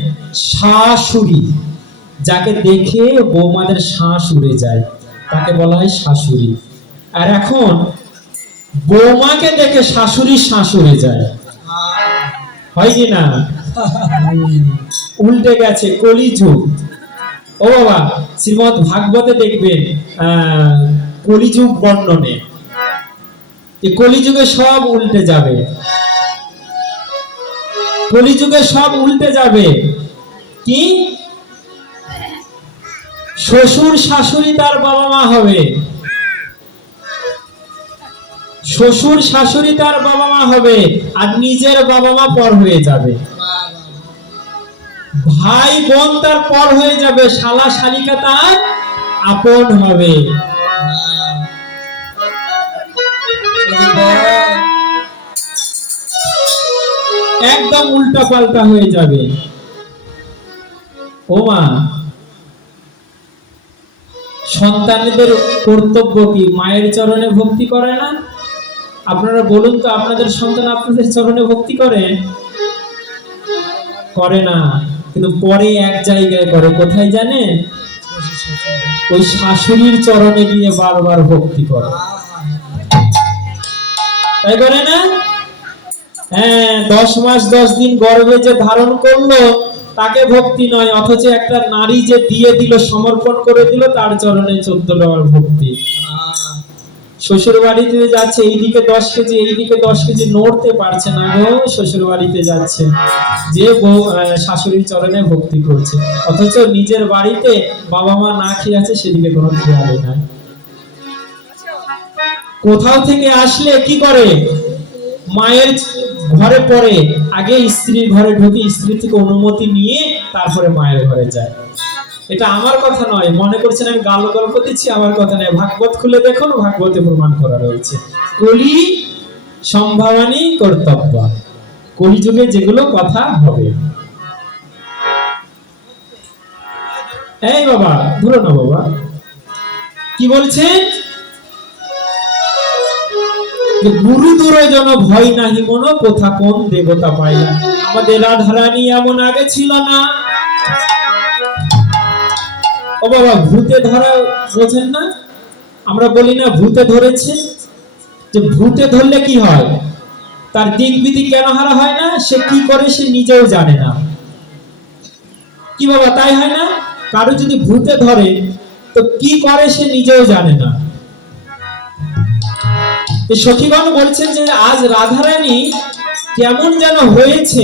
শাশুড়ি। যাকে দেখে বৌমাদের শ্বাস উড়ে যায় তাকে বলা হয় শাশুড়ি। আর এখন বৌমাকে দেখে শাশুড়ির শ্বাস উড়ে যায়, হয় কি না? উল্টে গেছে, কলিযুগ। ও বাবা, শ্রীমদ ভাগবতে দেখবেন কলিযুগ বর্ণনে, এই কলিযুগে সব উল্টে যাবে, কলিযুগে সব উল্টে যাবে। কি? শ্বশুর শাশুড়ি তার বাবা মা হবে, শ্বশুর শাশুড়ি তার বাবা মা হবে, আর নিজের বাবা মা পর হয়ে যাবে। ভাই বোন তার পর হয়ে যাবে, শালা শালিকা তার আপন হবে। একদম উল্টা পাল্টা হয়ে যাবে। ও মা, সন্তানদের কর্তব্য কি? মায়ের চরণে ভক্তি করে না? আপনারা বলুন তো, আপনাদের সন্তান আপনাদের চরণে ভক্তি করে? করে না, কিন্তু পরে এক জায়গায় করে। কোথায় জানেন? ওই শাশুড়ির চরণে গিয়ে বারবার ভক্তি করে, তাই করে না? হ্যাঁ, 10 মাস 10 দিন গর্ভে যে ধারণ করলো তাকে ভক্তি নয়, অথচ একটা নারী যে দিয়ে দিল, সমর্পণ করে দিল, তার চরণে 14 বার ভক্তি। শ্বশুর বাড়িতে যাচ্ছে, এইদিকে 10 কেজি এইদিকে 10 কেজি, নড়তে পারছে না গো, শ্বশুর বাড়িতে যাচ্ছে, যে বউ শাশুড়ির চরণে ভক্তি করছে, অথচ নিজের বাড়িতে বাবা মা না খেয়ে আছে, সেদিকে কোনো খেয়ালই নাই। কোথাও থেকে আসলে কি করে? মায়ের ঘরে পড়ে, আগে স্ত্রীর ঘরে ঢুকে স্ত্রী থেকে অনুমতি নিয়ে তারপরে মায়ের ঘরে যায়। এটা আমার কথা নয়, মনে করছেন আমি গাল গল্প দিচ্ছি, আমার কথা নয়। ভাগবত খুলে দেখুন, ভাগবতে প্রমাণ করা রয়েছে। কলি সম্ভাবনী কর্তব্য, কলিযুগে যেগুলো কথা হবে। এই বাবা, ধরো না বাবা, কি বলছে? গুরু দূরে যেন ভয় নাহি মনো, কোথা কোন দেবতা পাইলা। আমাদের রাধারানী এমন আগে ছিল না। ও বাবা, ভূতে ধরা বোঝেন না? আমরা বলি না ভূতে ধরেছে, যে ভূতে ধরলে কি হয়? তার দিক বিধি কেন হারা হয় না? সে কি করে সে নিজেও জানে না। কি বাবা, তাই হয় না? কারো যদি ভূতে ধরে তো কি করে সে নিজেও জানে না। সখীগণ বলছেন যে আজ রাধারানী কেমন যেন হয়েছে,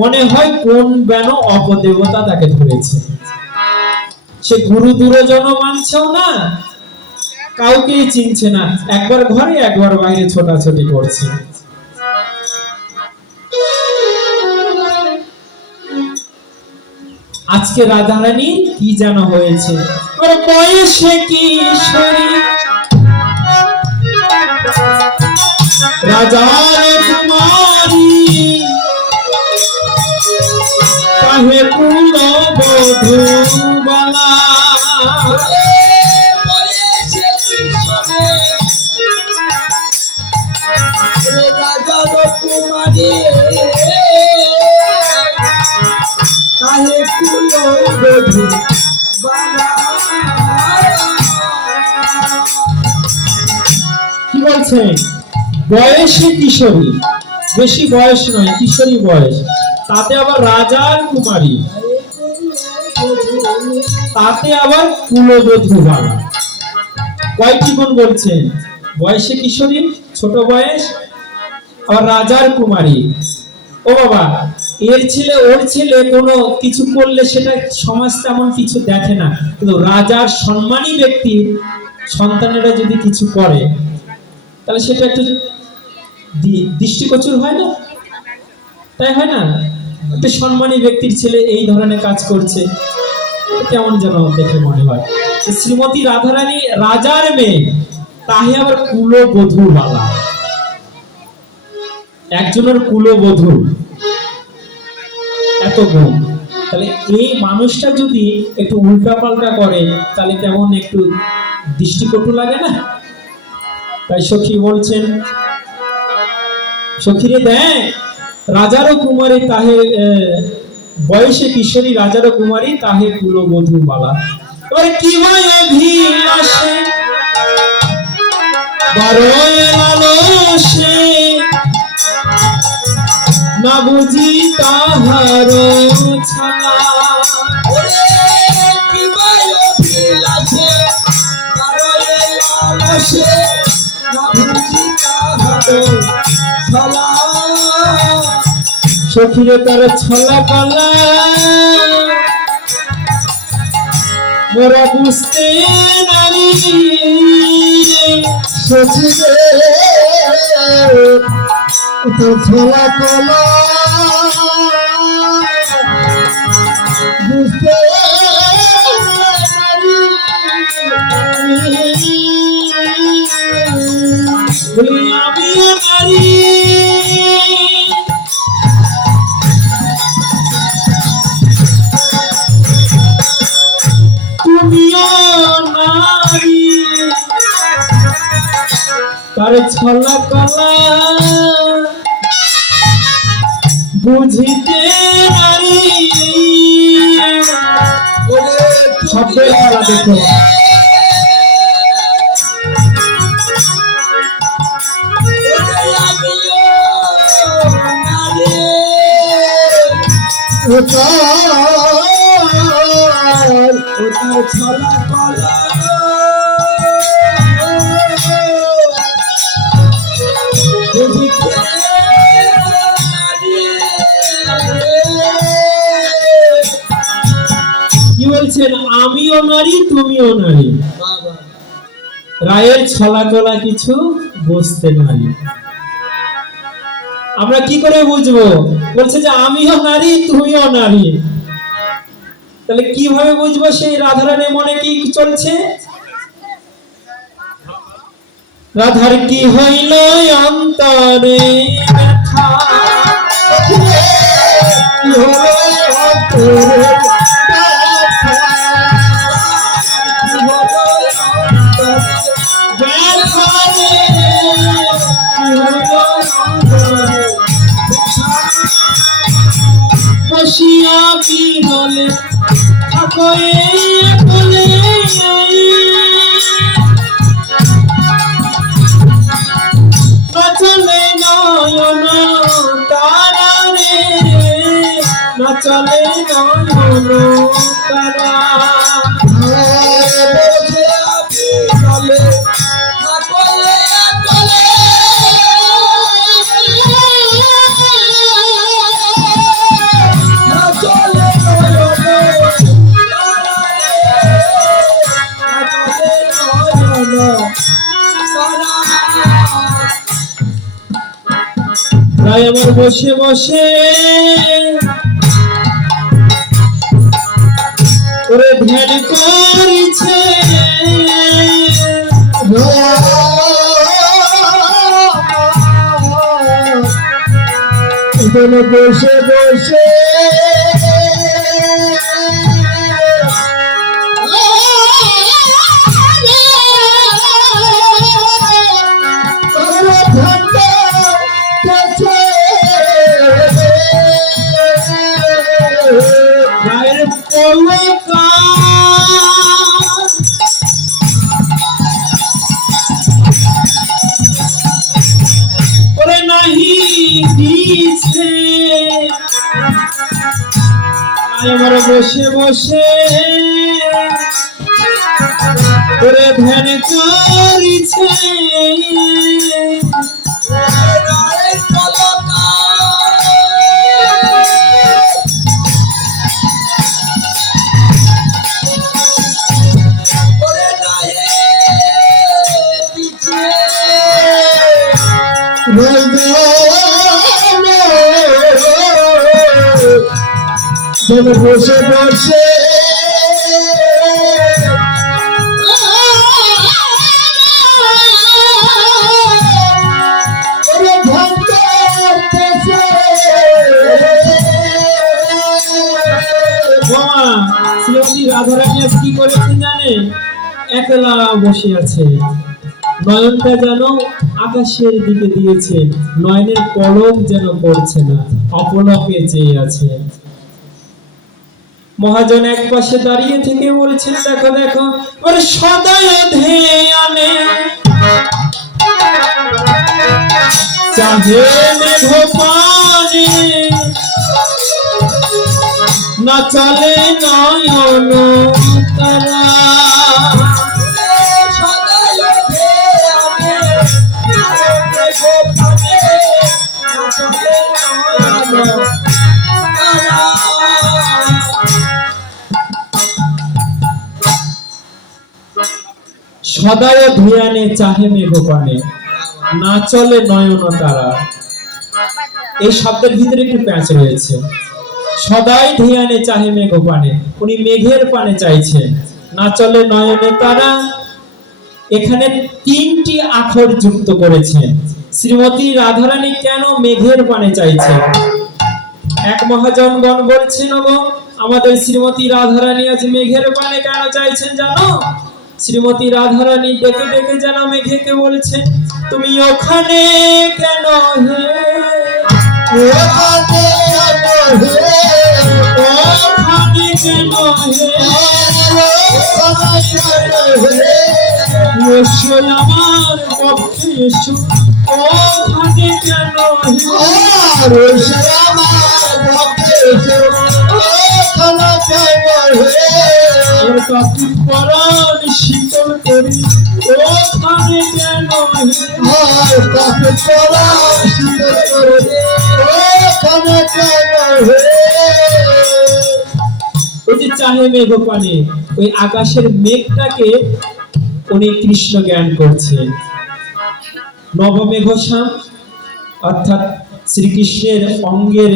মনে হয় কোন যেন অপদেবতা তাকে ধরেছে। সে গুরু দূরজন মানছেও না, কাউকেই চিনছে না, একবার ঘরে একবার বাইরে ছোটাছুটি করছে। আজকে রাধারানী কি যেন হয়েছে, ওর বয়সে কিশোরী, রাজার কুমারী, কাহে কুল বধূ বালা। রাজার কুমারী, কাহে কুল বধূ বালা। কি বলছে? বয়সে কিশোরী, বেশি বয়স নয়, কিশোরী বয়স, তাতে আবার রাজার কুমারী, তাতে আবার কুলবধূ বালা। কয়টি গুণ বলছেন? বয়সে কিশোরী, ছোট বয়স, আবার রাজার কুমারী। ও বাবা, এর ছেলে ওর ছেলে কোনো কিছু করলে সেটা সমাজ তেমন কিছু দেখে না, কিন্তু রাজার সম্মানী ব্যক্তির সন্তানেরা যদি কিছু করে তাহলে সেটা একটু দৃষ্টিগোচর হয় না? তাই হয় না? একটা সম্মানী ব্যক্তির ছেলে এই ধরনের কাজ করছে, কেমন যেন দেখে মনে হয়। শ্রীমতী রাধারানী রাজার মেয়ে, তাহে আবার কুলবধূ বালা, একজনের কুলবধূ, এত গুণ। তাহলে এই মানুষটা যদি একটু উল্টা পাল্টা করে তাহলে কেমন একটু দৃষ্টিকটু লাগে না? তাই সখী বলছেন, সখীরে দেখ রাজারও কুমারী তাহে বয়সে কিশোরী রাজারও কুমারী তাহে কুলবধূ বালা। এবারে কি হয় অভিলাষে বারোয় লালসে না বুঝি তাহার ছালা। ওরে কি অভিলাষে বারোয় লালসে না বুঝি তাহার ছলা। সখীরে তার ছলা কলা মোরা বুঝতে নারী। সচিবে তোর ছলা কলা বুঝতে বলি আমিও নারী। তুমিও নারী তার ছলা কলা বুঝিতে নারী। শব্দের খেলা দেখো। ওটার ছলা কলা বুঝিতে কি বলছেন? আমিও নারী তুমিও নারী, রায়ের ছলা কলা কিছু বুঝতে নারী। আমরা কি করে বুঝবো? বলছে যে আমিও নারী তুমিও নারী। তাহলে কিভাবে বুঝবো সেই রাধারানীর মনে কি চলছে? রাধার কি হইল অন্তরে ব্যথা, বসিয়া বিরলে থাকো বলে চলে নয়ন তারা রে, না চলে নয়ন তারা। তাই আমার বসে বসে ওরে ধ্যান করিছে, বসে বসে রায়ের পলকা ওরে নাহি দিছে। আমার বসে বসে ওরে ধ্যান করিছে, বসে বসে শ্রীমতী রাধারানী কি করেছেন জানে? একলা বসে আছে, নয়নটা যেন আকাশের দিকে দিয়েছে, নয়নের পলক যেন পড়ছে না, অপলকে চেয়ে আছে। মহাজন এক পাশে দাঁড়িয়ে থেকে বলছেন, দেখো দেখো ওর সদয় ধ্যানে চাহে মেঘ পানে, না চলে নয়ন তারা। সদায় ধ্যানে চাহে মেঘ পানে, না চলে নয়ন তারা। এই শব্দের ভিতরে একটু প্যাঁচ রয়েছে। সদাই ধ্যানে চাহে মেঘ পানে, উনি মেঘের পানে চাইছেন, না চলে নয়নে তারা। এখানে তিনটি আখর যুক্ত করেছেন। শ্রীমতী রাধারানী কেন মেঘের পানে চাইছেন? এক মহাজনগণ বলছেন, ওগো আমাদের শ্রীমতী রাধারানী আজ মেঘের পানে কেন চাইছেন জানো? শ্রীমতী রাধারানী ডেকে ডেকে যেন মেঘেকে বলছেন, তুমি ওখানে কেন হে, ওখানে কেন হে, এসো আমার পক্ষে এসো, ওখানে কেন হে, আমার পক্ষে এসো, ওখানে কেন হে, কাকি পরাণ শীতল করি, ওখানে কেন হে, কাকি পরাণ শীতল করি, ওখানে কেন হে। ওই যে চাহে মেঘ পানে, ওই আকাশের মেঘটাকে উনি কৃষ্ণ জ্ঞান করছেন। নবমেঘশ্যাম অর্থাৎ শ্রীকৃষ্ণের অঙ্গের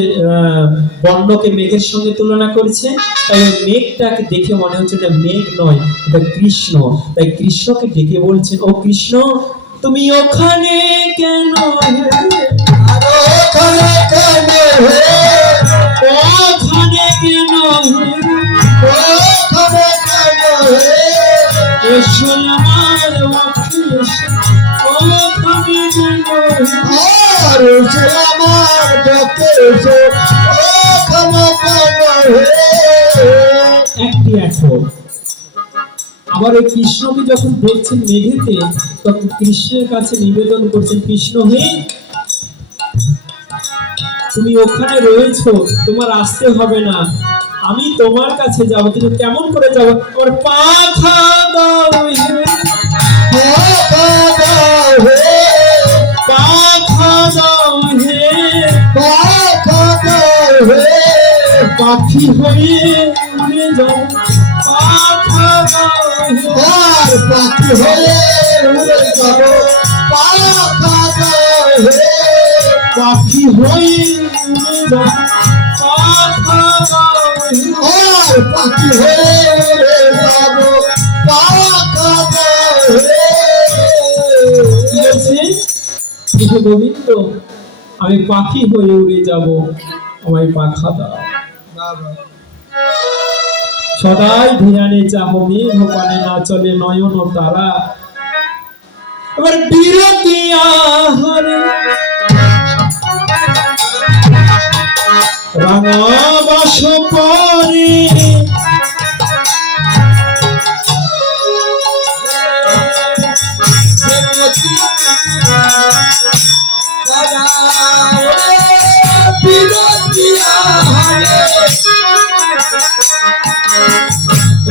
বর্ণকে মেঘের সঙ্গে তুলনা করেছে। তাই মেঘটাকে দেখে মনে হচ্ছে এটা মেঘ নয়, এটা কৃষ্ণ। তাই কৃষ্ণকে ডেকে বলছেন, ও কৃষ্ণ তুমি ওখানে কেন হে, ওখানে কেন হে, ওখানে কেন হে, ওখানে কেন হে, এসো আমার পক্ষে এসো, ওখানে কেন হে, আর এসো আমার পক্ষে এসো, ওখানে কেন হে। একটি আখর। আবার ওই কৃষ্ণকে যখন দেখছেন মেঘেতে, তখন কৃষ্ণের কাছে নিবেদন করছেন, কৃষ্ণ হে তুমি ওখানে রয়েছো, তোমার আসতে হবে না, আমি তোমার কাছে যাবো। কিন্তু কেমন করে যাবো? ওর পাখা দাও হে, পাখা দাও হে, পাখা দাও হে, পাখা দাও হে, পাখি হয়ে উড়ে যাও, পাখা দাও হে, আর পাখি হয়ে উড়ে যাও, পাখা দাও হে, পাখি হয়ে উড়ে যাও, পাখা দাও হে, আর পাখি হয়ে উড়ে যাব, পাখা দাও হে। কি বলছে? কিন্তু গোবিন্দ আমি পাখি হয়ে উড়ে যাব, আমায় পাখা দাও। সদাই ধ্যানে চাহো মেঘ পানে, না চলে নয়ন তারা। এবার বিরতি আহারে রাঙা বাস পরে, বিরতি আহারে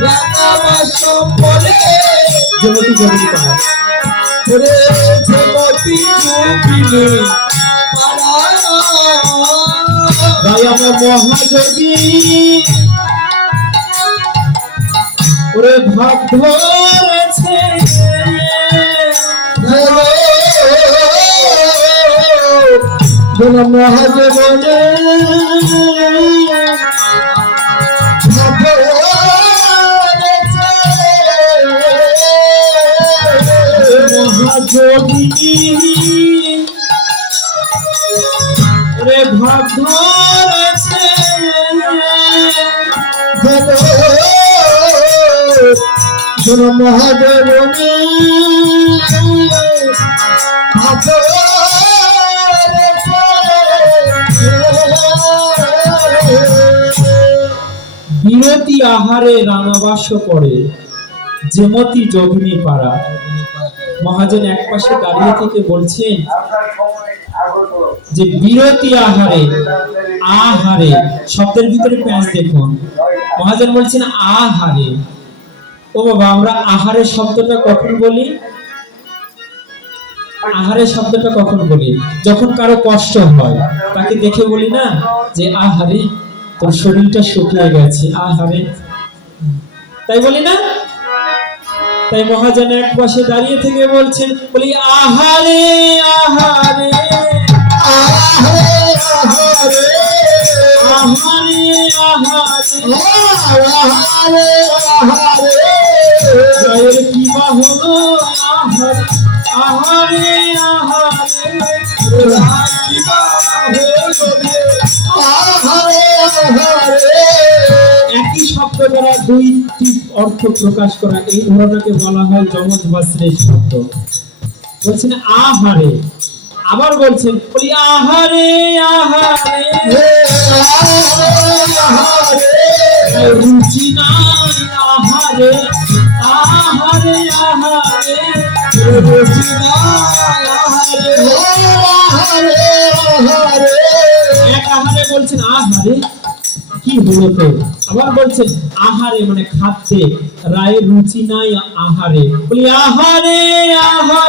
রাঙা বাস পরে, জগতি জগতি পাহাড় রে, জগতি জুবিলে ভাই আমরা মহাযোগী, ওরে ভাব ধরেছে, মহাযোগে মহাযোগী, রে ভাব ধরেছে, মহাদেব বিরতি আহারে রাঙাবাস করে যেমতি যোগিনী পাড়া। মহাজন এক পাশে দাঁড়িয়ে থেকে বলছেন যে বিরতি আহারে, আহারে শব্দের ভিতরে প্যাঁচ দেখুন। মহাজন বলছেন আহারে। ও বাবা, আমরা আহারে শব্দটা কখন বলি? আহারে শব্দটা কখন বলি? যখন কারো কষ্ট হয়, তাকে দেখে বলি না যে আহারে তোর শরীরটা শুকিয়ে গেছে, আহারে, তাই বলি না? তাই মহাজন এক পাশে দাঁড়িয়ে থেকে বলছেন, বলি আহারে আহারে আহারে আহারে আহারে আহারে আহারে গায়ের কি বা হলো আহারে আহারে আহারে কি বা হলো রে আহারে আহারে। একই শব্দ দ্বারা দুইটি অর্থ প্রকাশ করা, এই ধরনকে বলা হয় যমজ বা শ্রেষ্ঠ শব্দ। বলছেন আহারে, আবার বলছেন বলি আহারে আহারে রুচি নাই আহারে আহারে আহারে রুচি নাই আহারে আহারে। এক আহারে বলছেন আহারে কি হলো তো, আবার বলছেন আহারে মানে খাদ্যে, রায়ের রুচি নাই আহারে, বলি আহারে আহারে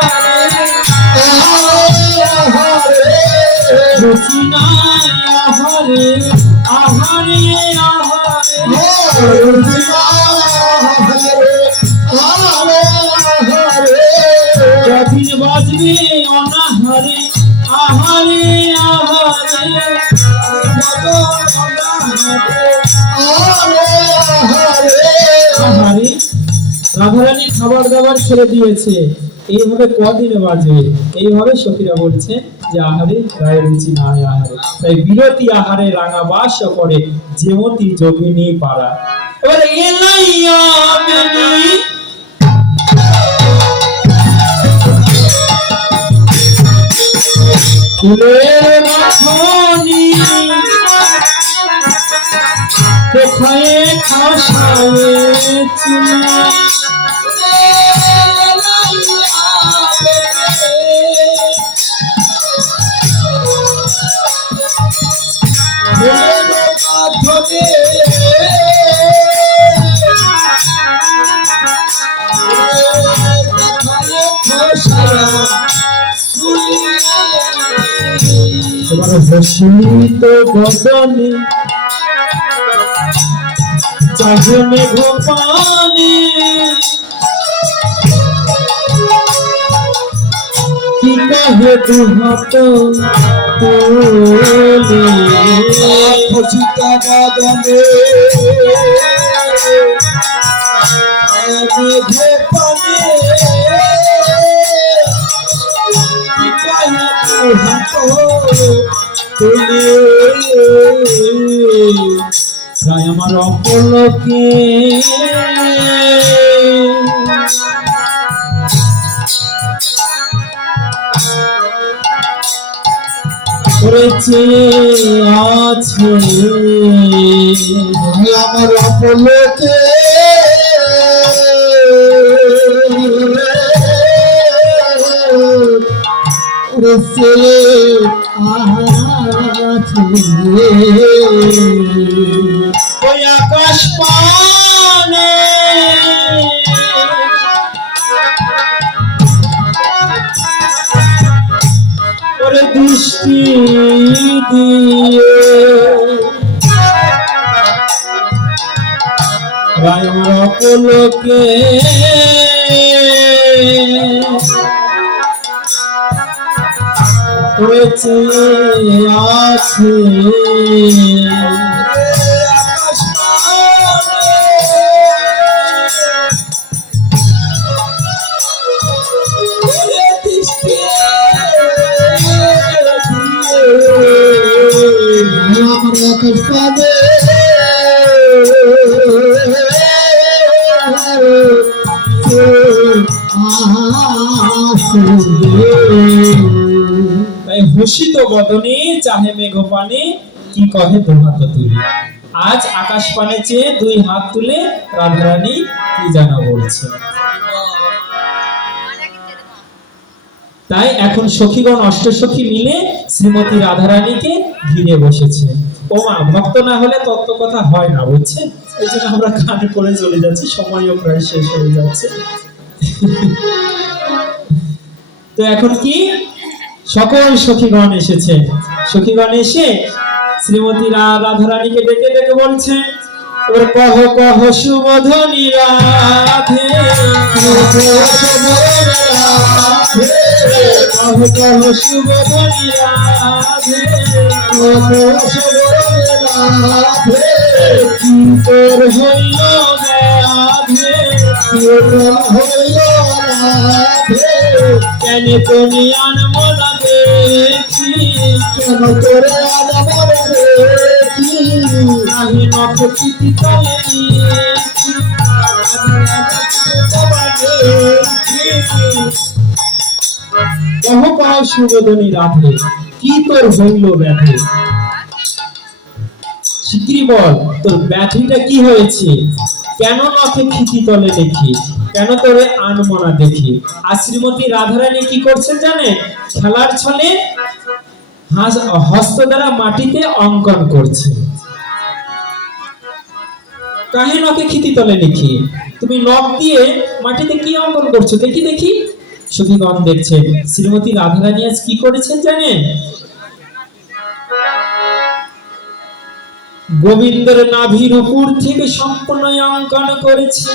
রুচি নাই আহারে আহারে আহারে কঠিন বাজবে অনাহারে আহারে আহারে আহারে। রাধারানী খাবার দাবার ছেড়ে দিয়েছে, এইভাবে কদিনে বাজবে? এইভাবে সখীরা বলছে যে আহারে রায়ের রুচি নাই আহারে। তাই বিরতি আহারে রাঙাবাস করে যেমতি যোগিনী পাড়া। এবারে এলাইয়া বেনি ফুলের মাখনি কোথায় খাসায়ে চুনা তোমার হসিত বদনে চাহনে গোপানে কি কহে দুহাত তোলে খচিত বাদনে মেঘে পানে কি কহে দুহাত তোলে। রায় আমার অপলকে করেছে আছে আমার অপলকে উড়েছে ওই আকাশ পানে ওরে দৃষ্টি দিয়ে রায় আমার অপলকে করেছে আছে আকাশ পানে ওরে দৃষ্টি আমার আকাশ পানে তাই হসিত বদনে চাহে মেঘপানে কি কহে প্রভাত তুলি। আজ আকাশ পানে চেয়ে দুই হাত তুলে রাধারানী কি জানা বলছে। তাই এখন সখীগণ অষ্টসখী মিলে শ্রীমতী রাধারানীকে ঘিরে বসেছে। ও মা, ভক্ত না হলে তত্ত্ব কথা হয় না, বুঝছেন? এই জন্য আমরা গান করে চলে যাচ্ছি, সময়ও প্রায় শেষ হয়ে যাচ্ছে। তো এখন কি সকল সখীগণ এসেছে। সখীগণ এসে শ্রীমতী রাধারানীকে ডেকে ডেকে বলছেন, ওর কহ কহ সুবোধনী রাধে, কহ কহ সুবোধনী রাধে, কি তোর হইল রাধে, কেন তুমি আনমনা দেখি, কেন তোরে আনমনা দেখি, নাহি নখ চিঠি তলে নিয়েছি, কহ কহ সুবোধনী রাধে, কি তোর হইল ব্যাধি, শিগগিরি বল তোর ব্যাধিটা কি হয়েছে, কেন নখে খিতি তলে দেখি, কেন তোরে আনমনা দেখি। আর শ্রীমতী রাধারানী কি করছেন জানেন? খেলার ছলে হস্ত দ্বারা মাটিতে অঙ্কন করছে। কাহে নখে খিতি তলে দেখি, তুমি নখ দিয়ে মাটিতে কি অঙ্কন করছো, দেখি দেখি। সখীগণ দেখছেন শ্রীমতী রাধারানী আজ কি করেছেন জানেন? গোবিন্দের নাভির উপর থেকে সম্পূর্ণ অঙ্কন করেছে।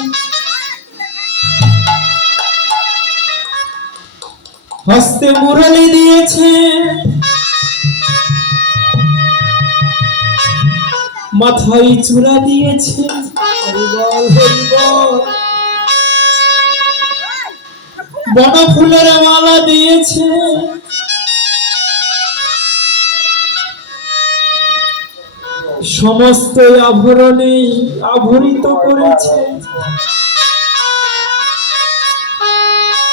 হস্তে মুরলি দিয়েছে, মাথায় চূড়া দিয়েছে, বন ফুলের মালা দিয়েছে, সমস্ত আভরণে আভরিত করেছে।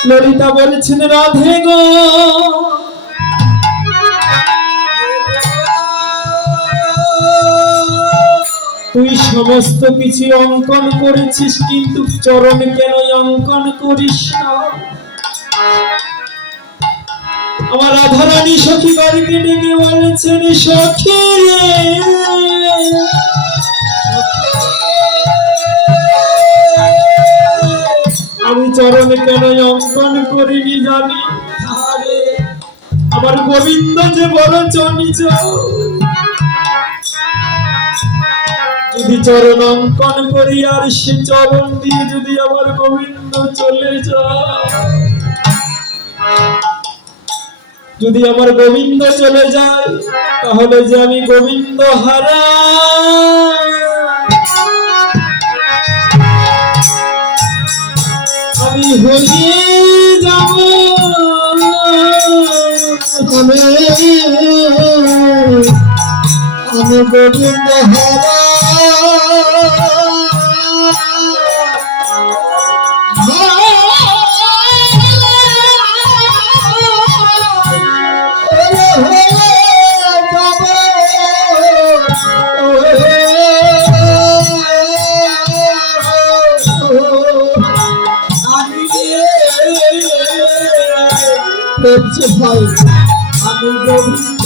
ললিতা বলেছেন, রাধে গো, তুই সমস্ত কিছু অঙ্কন করেছিস, কিন্তু চরণ কেন অঙ্কন করিস না? আমার রাধারানী সখী বাড়িতে ডেকে বলেছেন, সখী রে, আমি চরণ কেন অঙ্কন করিনি জানি, আমার গোবিন্দ যে বড় চঞ্চল, যদি চরণ অঙ্কন করি আর সে চরণ দিয়ে যদি আমার গোবিন্দ চলে যায়, যদি আমার গোবিন্দ চলে যায়, তাহলে যে আমি গোবিন্দ হারা, আমি হয়ে যাব, আমি গোবিন্দ হারা। ভাই আমি গোবিন্দ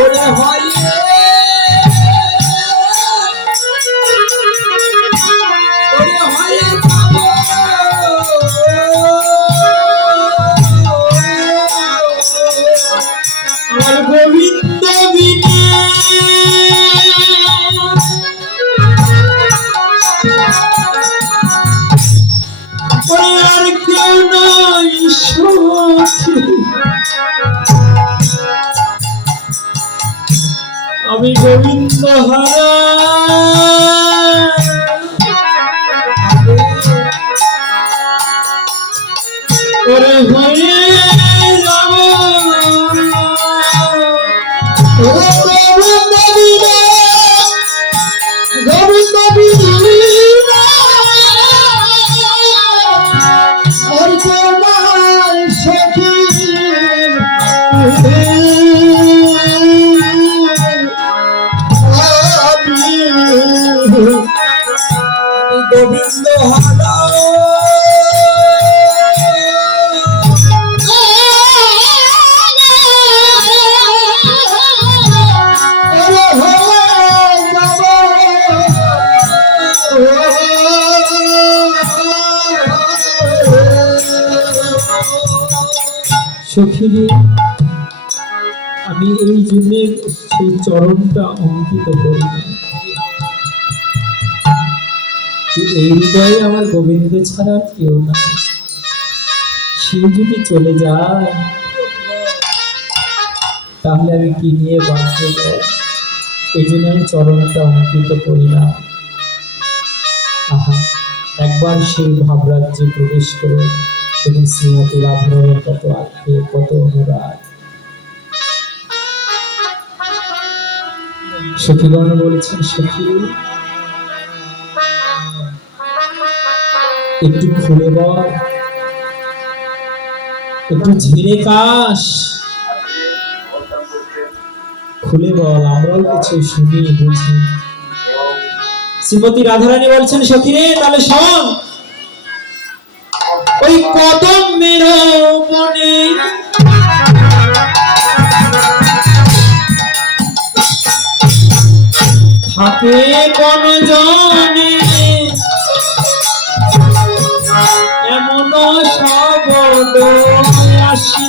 ওরে হয় আমার গোবিন্দ বিনে আর কেউ নাই সখী, আমি গোবিন্দ হারা, ওরে হয়ে যাব গোবিন্দ বিনে, গোবিন্দ বিনে আর কেউ নাই। গোবিন্দ হারা সখীরে, আমি এই জন্য সেই চরণটা অঙ্কিত করি না যে এই হৃদয়ে আমার গোবিন্দ ছাড়া কেউ না। সে যদি চলে যায় তাহলে আমি কি নিয়ে বাঁচব? এই জন্য আমি চরণটা অঙ্কিত করি না। আহা, একবার সেই ভাবরাজ্যে প্রবেশ করে এবং শ্রীমতী রাধারণের কত আক্ষে, কত অনুরাগ। সখীগণ বলছেন, সখী একটু খুলে বল, একটু ঝেড়ে কাশ, খুলে বল, আমরাও কিছু শুনি বুঝি। শ্রীমতী রাধারানী বলছেন, সখী রে তাহলে শোন, ওই কদমের বনে থাকে কোন জনে এমন শব্দ আসে,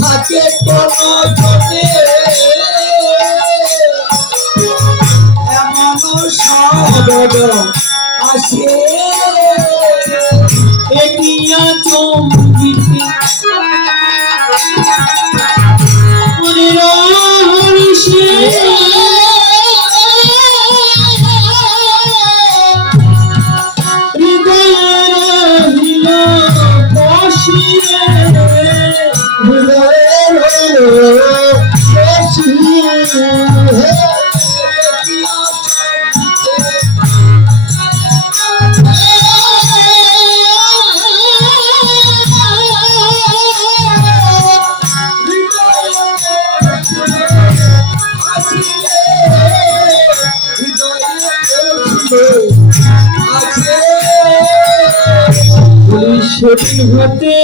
থাকে কোন জনে এমন শব্দ আসে, এগিয়া চমকিতে মনের হরিষে হৃদয়ে রহিল বসিয়ে, সেদিন হতে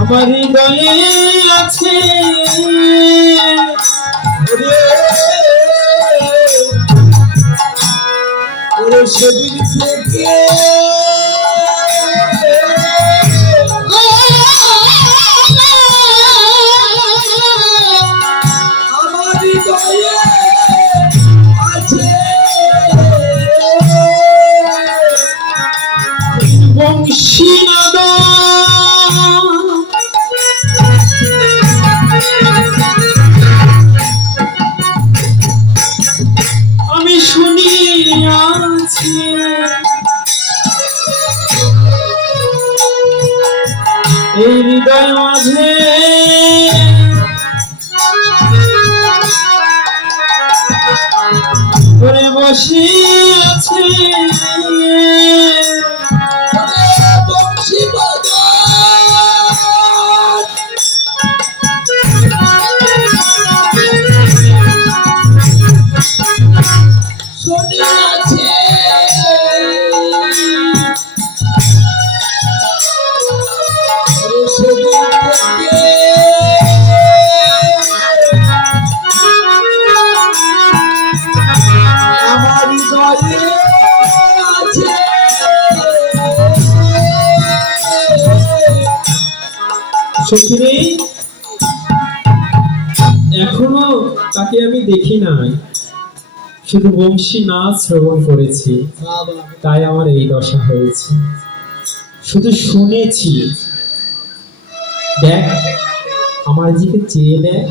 আমার হৃদয়ে আছে সেদিন থেকে আমার হৃদয়ে আছে বংশীনাদ, আমি শুনিয়াছি এই হৃদয় মাঝে করে বসে আছে বংশী শুনিয়াছে সেদিন থেকে আমার হৃদয়ে আছে সখী রে, এখনো তাকে আমি দেখি নাই, শুধু বংশী নাচ শ্রবণ করেছি, তাই আমার এই দশা হয়েছে। শুধু শুনেছি, দেখ আমার দিকে চেয়ে দেখ।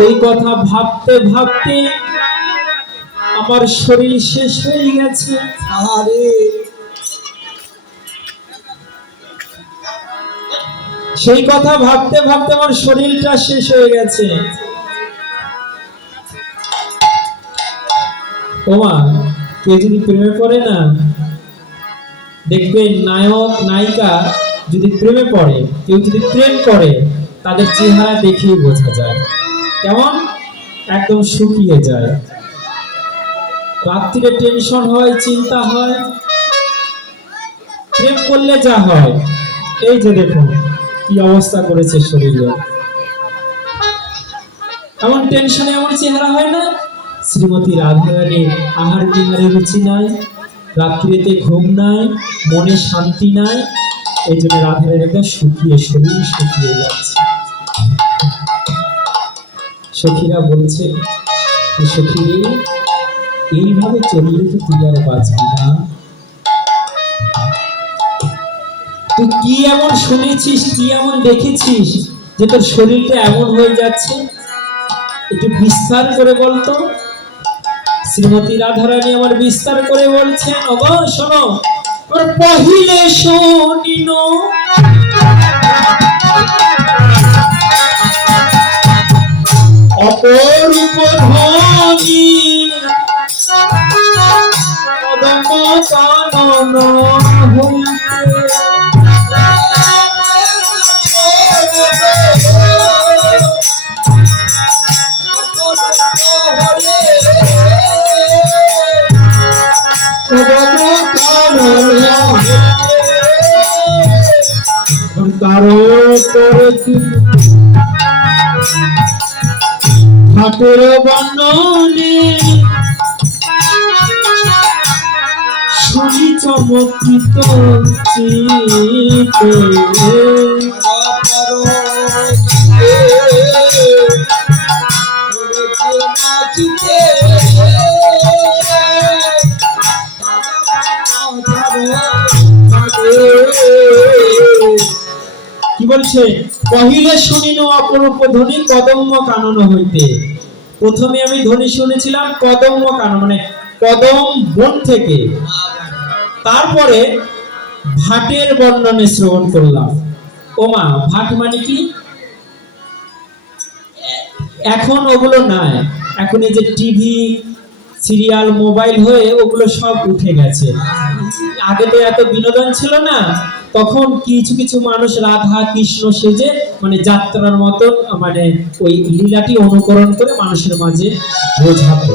ওই কথা ভাবতে ভাবতে আমার শরীর শেষ হয়ে গেছে। আরে সেই কথা ভাবতে ভাবতে আমার শরীরটা শেষ হয়ে গেছে। ওমা, কেউ যদি প্রেমে পড়ে না, দেখবেন নায়ক নায়িকা যদি প্রেমে পড়ে, কেউ যদি প্রেম করে, তাদের চেহারা দেখেই বোঝা যায় কেমন, একদম শুকিয়ে যায়। রাত্রিরে টেনশন হয়, চিন্তা হয়, প্রেম করলে যা হয়, এই যে দেখুন কি অবস্থা করেছে শরীরে, এমন টেনশনে এমন চেহারা হয় না। শ্রীমতী রাধারানীর আহার বিহারে রুচি নাই, রাত্রিতে ঘুম নাই, মনে শান্তি নাই, এই জন্য রাধারানী একদম শুকিয়ে, শরীর শুকিয়ে যাচ্ছে। সখীরা বলছে, সখী এইভাবে চললে তো তুই আর বাঁচবি না। তুই কি এমন শুনেছিস, কি এমন দেখেছিস যে তোর শরীরটা এমন হয়ে যাচ্ছে, একটু বিস্তার করে বলতো। শ্রীমতী রাধারানী আমার বিস্তার করে বলছেন, ওগো শোনো, পহিলে শোনিন অপরূপ ধ্বনি, কদম কানন হইতে ঠাকুর বর্ণনে শুনি চমৎকৃত চিত্তে, কি বলছে, পহিলে শুনিন অপরূপ ধ্বনি কদম্ব কানন হইতে। প্রথমে আমি ধ্বনি শুনেছিলাম কদম্ব কানন, মানে কদম বন থেকে, তারপরে ভাটের বর্ণনে শ্রবণ করলাম। ওমা, ভাট মানে কি? এখন ওগুলো নাই, এখন এই যে টিভি সিরিয়াল মোবাইল হয়ে ওগুলো সব উঠে গেছে। আগে তো এত বিনোদন ছিল না, তখন কিছু কিছু মানুষ রাধা কৃষ্ণ সেজে মানে যাত্রার মতো মানে ওই লীলাটি অনুকরণ করে মানুষের মাঝে বোঝাতো।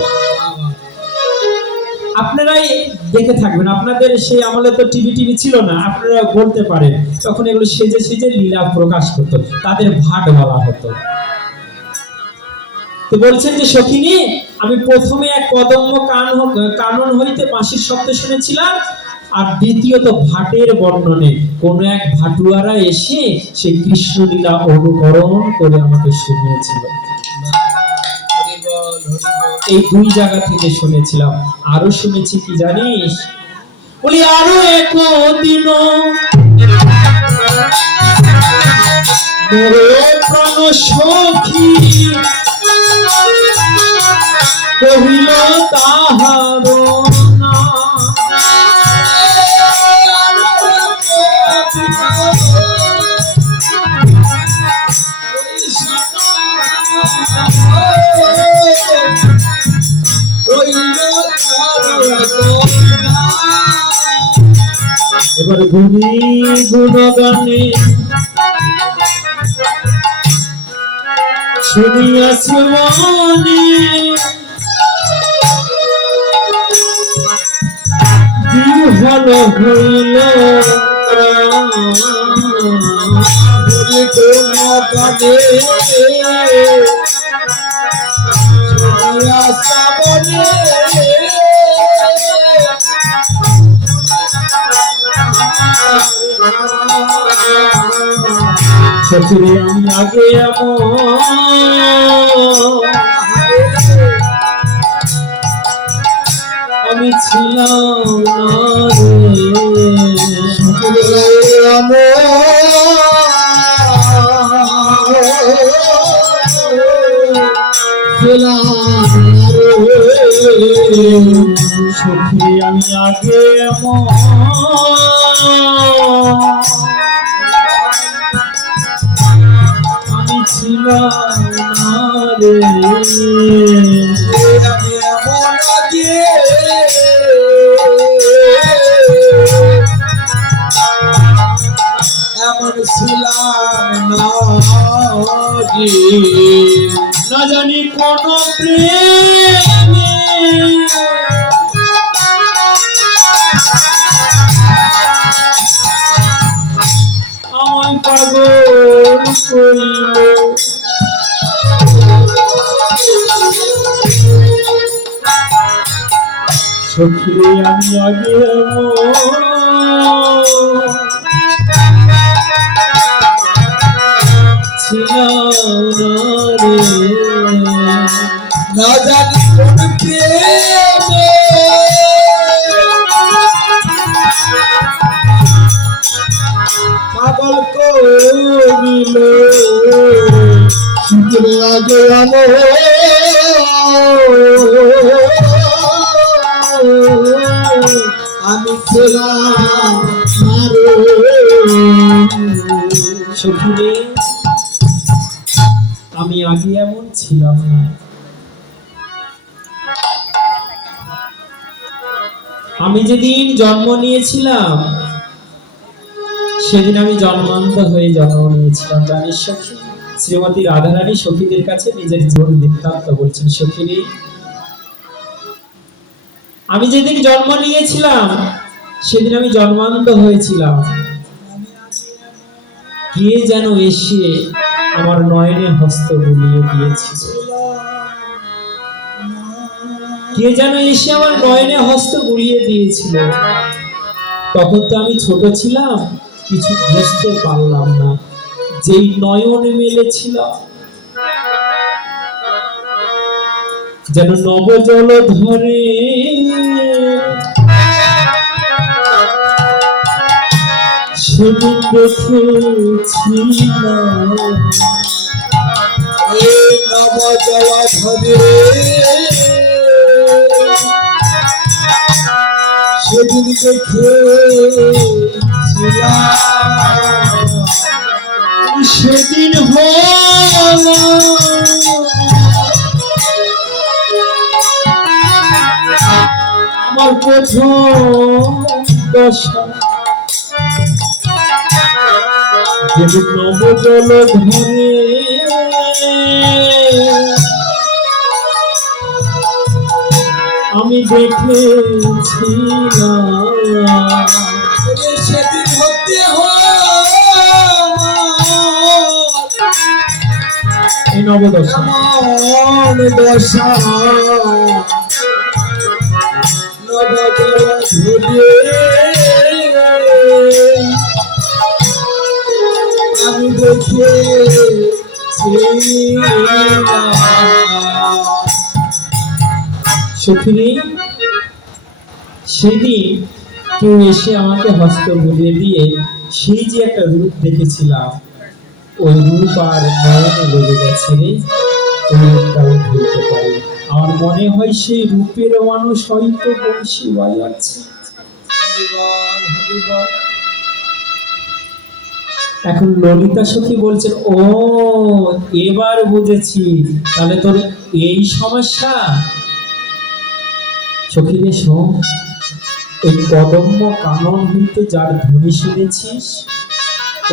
আপনারাই দেখে থাকবেন, আপনাদের সেই আমলে তো টিভি ছিল না, আপনারা বলতে পারেন তখন এগুলো সেজে সেজে লীলা প্রকাশ করতো, তাদের ভাট বলা হতো। তো বলছেন যে সখিনী, আমি প্রথমে এক কদম্ব কানন হইতে বাঁশির শব্দ শুনেছিলাম, আর দ্বিতীয়ত ভাটের বর্ণনে কোন এক ভাটুয়ারা এসে সেই কৃষ্ণলীলা অনুকরণ করে আমাকে শুনিয়েছিল। এই দুই জায়গা থেকে শুনেছিলাম। আরো শুনেছি কি জানিস, বলি আরো একদিন প্রাণ সখী কহিল তাহার না, এবার গুণী গুণগানে শুনিয়াছি মনে, বিহল হইল গুণগানে শুনিয়াছি মনে, সখী আমি আগে আমি ছিলাম সখী আমি আগে আমি ছিলাম রে, আমি এমন আগে এমন ছিলাম না গে। না জানি কোন প্রেমে আমায় পাগল করিল। সখীরে আমি আগে ছিলাম না রে। না জানি কোন প্রেমে পাগল করিল। শুক্রে আগে আমি ছিলাম না রে। সখীরে আমি আগে এমন ছিলাম না। আমি যেদিন জন্ম নিয়েছিলাম সেদিন আমি জন্মান্ত হয়ে জন্ম নিয়েছিলাম। জানিস সখী, শ্রীমতী রাধারানী সখীদের কাছে নিজের জীবন বৃত্তান্ত বলছেন। সখীরে আমি যেদিন জন্ম নিয়েছিলাম সেদিন আমি জন্মান্ত হয়েছিলাম। কে যেন এসে আমার নয়নে হস্ত বুলিয়ে দিয়েছিল। কে যেন এসে আমার নয়নে হস্ত বুলিয়ে দিয়েছিল। তখন তো আমি ছোট ছিলাম, কিছু বুঝতে পারলাম না। যেই নয়ন মেলেছিল যেন নবজল ধরে সেদিন দেখেছিলাম। এই নবজল ধরে সেদিন দেখেছিলাম। সেদিন হলো আমার প্রথম দশা। যেদিন নবজল ধরে আমি দেখেছিলাম। সেদিন হতে এই নবদশা এমন দশা নবজল ধরে আমি দেখেছিলাম। সখী, সেদিন কেউ এসে আমাকে হস্ত বুলিয়ে দিয়ে সেই যে একটা রূপ দেখেছিলাম, ওই রূপ আর নয়নে লেগে গেছে রে। ওই রূপটাও ভুলতে পারি। আমার মনে হয় সেই রূপের মানুষ হয়তো বংশী বাজাচ্ছে। এখন ললিতা সখী বলছেন, ও এবার বুঝেছি, তাহলে তোর এই সমস্যা। সখীরে শোন, এই কদম্ব কানন হইতে যার ধ্বনি শুনেছিস,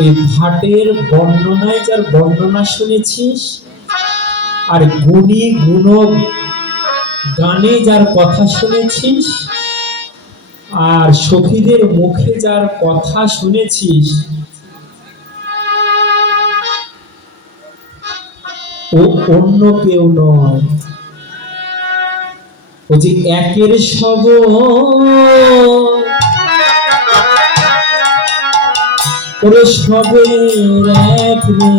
এই ভাটের বর্ণনায় যার বর্ণনা শুনেছিস, আর গুণী গুণ গানে যার কথা শুনেছিস, আর সখীদের মুখে যার কথা শুনেছিস, ও অন্য কেউ নয়। ও যে একের সব ওরে সবের এক রে।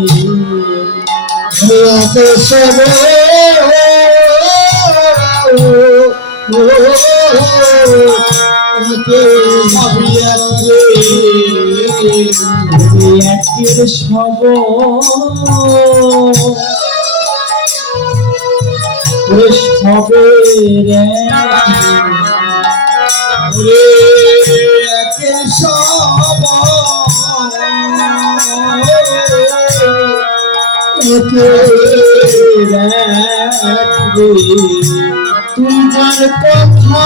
একের সব একের সব ওরে সবের এক একের সব তুই যার কথা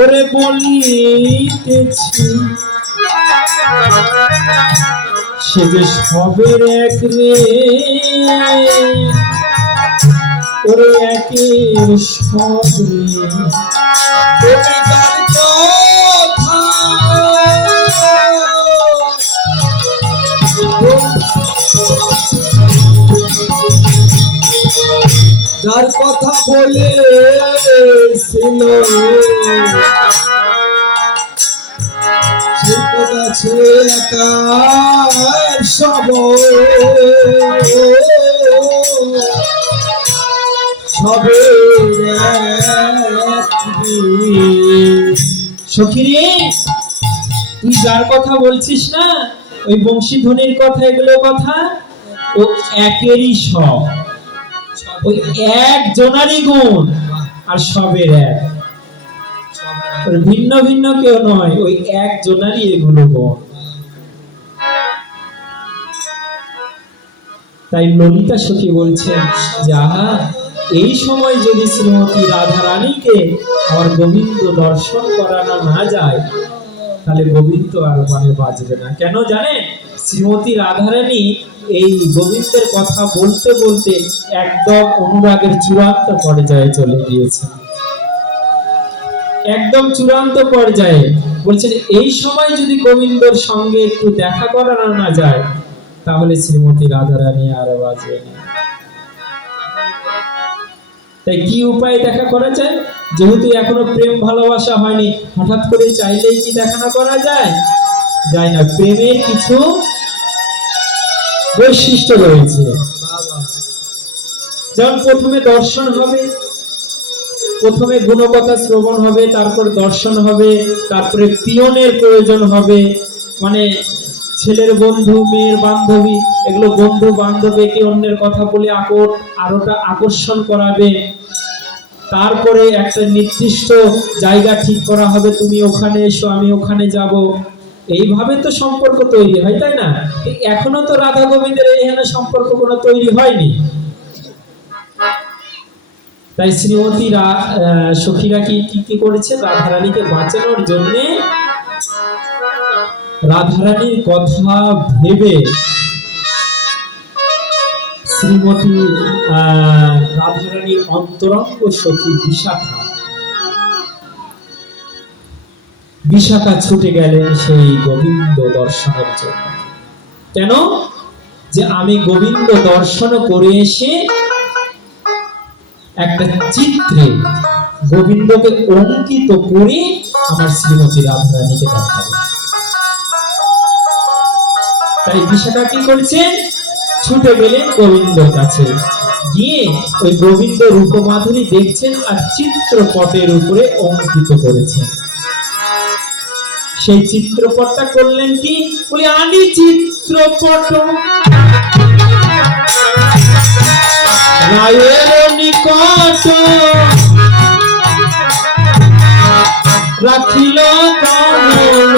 ওরে বলিতেছি, সে যে সবের এক রে, ওরে একের সব রে। তুমি যার কথা যার কথা বলেছিল সে আছে একার সব সখী রে, তুই যার কথা বলছিস না, ওই বংশীধ্বনির কথা, এগুলো কথা, ও একেরই সব, ওই এক জনারই গুণ, আর সবের এক, ভিন্ন ভিন্ন কেউ নয়, ওই এক জনারই এগুলো গুণ। তাই ললিতা সখী বলছেন, যাহা এই সময় যদি শ্রীমতী রাধা রানীকে আমার গোবিন্দ দর্শন করানো না যায়, তাহলে গোবিন্দ আর মানে বাঁচবে না। কেন জানেন? শ্রীমতী রাধা রানী এই গোবিন্দের কথা বলতে বলতে একদম অনুরাগের চূড়ান্ত পর্যায়ে চলে গিয়েছে, একদম চূড়ান্ত পর্যায়ে। বলছেন এই সময় যদি গোবিন্দর সঙ্গে একটু দেখা করানো না যায়, তাহলে শ্রীমতী রাধা রানী আর বাঁচবে না। তাই কি উপায় দেখা করা যায়? যেহেতু এখনো প্রেম ভালোবাসা হয়নি, হঠাৎ করে চাইলেই কি দেখানো করা যায়? যায় না। প্রেমের কিছু বৈশিষ্ট্য রয়েছে। যেমন প্রথমে দর্শন হবে, প্রথমে গুণকথা শ্রবণ হবে, তারপর দর্শন হবে, তারপরে পিয়নের প্রয়োজন হবে, মানে ছেলের বন্ধু, মেয়ের বান্ধবী, এগুলো বন্ধু বান্ধব একে অন্যের কথা বলে আরোটা আকর্ষণ করাবে। তারপরে একটা নির্দিষ্ট জায়গা ঠিক করা হবে, তুমি ওখানে এসো, আমি ওখানে যাব। এইভাবে তো সম্পর্ক তৈরি হয়, তাই না? এখনো তো রাধা গোবিন্দের এখানে সম্পর্ক কোনো তৈরি হয়নি। তাই শ্রীমতী সখীরা কি করেছে? রাধারানীকে বাঁচানোর জন্য রাধারানীর কথা ভেবে শ্রীমতী রাধারানীর অন্তরঙ্গ সখী বিশাখা ছুটে গেলেন সেই গোবিন্দ দর্শনের জন্য। কেন? যে আমি গোবিন্দ দর্শন করে এসে একটা চিত্রে গোবিন্দকে অঙ্কিত করে আমার শ্রীমতী রাধারানীকে দেখাবো। তাই বিশাখা কি করছেন? ছুটে গেলেন গোবিন্দর কাছে, গিয়ে ওই গোবিন্দ রূপমাধুরী দেখছেন আর চিত্রপটের উপরে অঙ্কিত করেছেন। সেই চিত্রপটটা করলেন কি? বলি আনি চিত্রপট রায়ের নিকট রাখিল কমল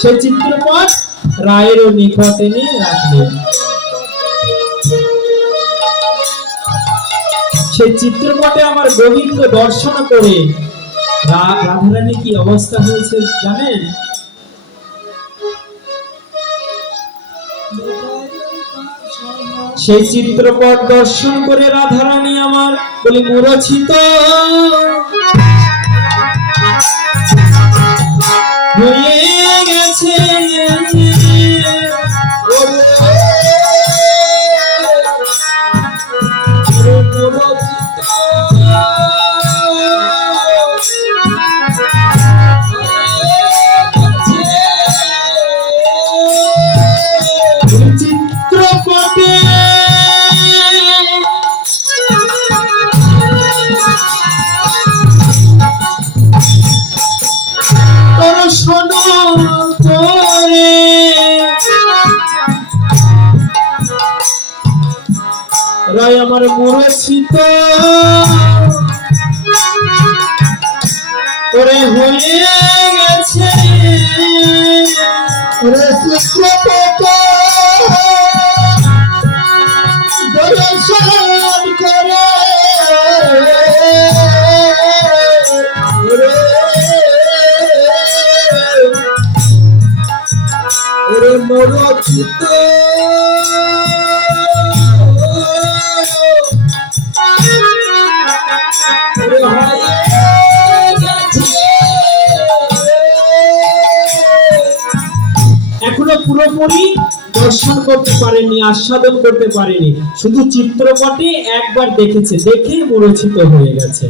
সেই চিত্রপট রায়ের নিকট এনে রাখলেন। সেই চিত্রপটে আমার গোবিন্দ দর্শন করে রাধারানী কি অবস্থা হয়েছে জানেন? সেই চিত্রপট দর্শন করে রাধারানী আমার বলি মূর্ছিত হয়ে গেছে। চিত্রপটে দর্শন রায় আমার মূর্ছিত করে হয়ে গেছে রে চিত্রপট দর্শন করে ওরে মূর্ছিত করে হয়ে গেছে এখনো পুরোপুরি দর্শন করতে পারেনি, আস্বাদন করতে পারেনি, শুধু চিত্রপটে একবার দেখেছে, দেখে মূর্ছিত হয়ে গেছে।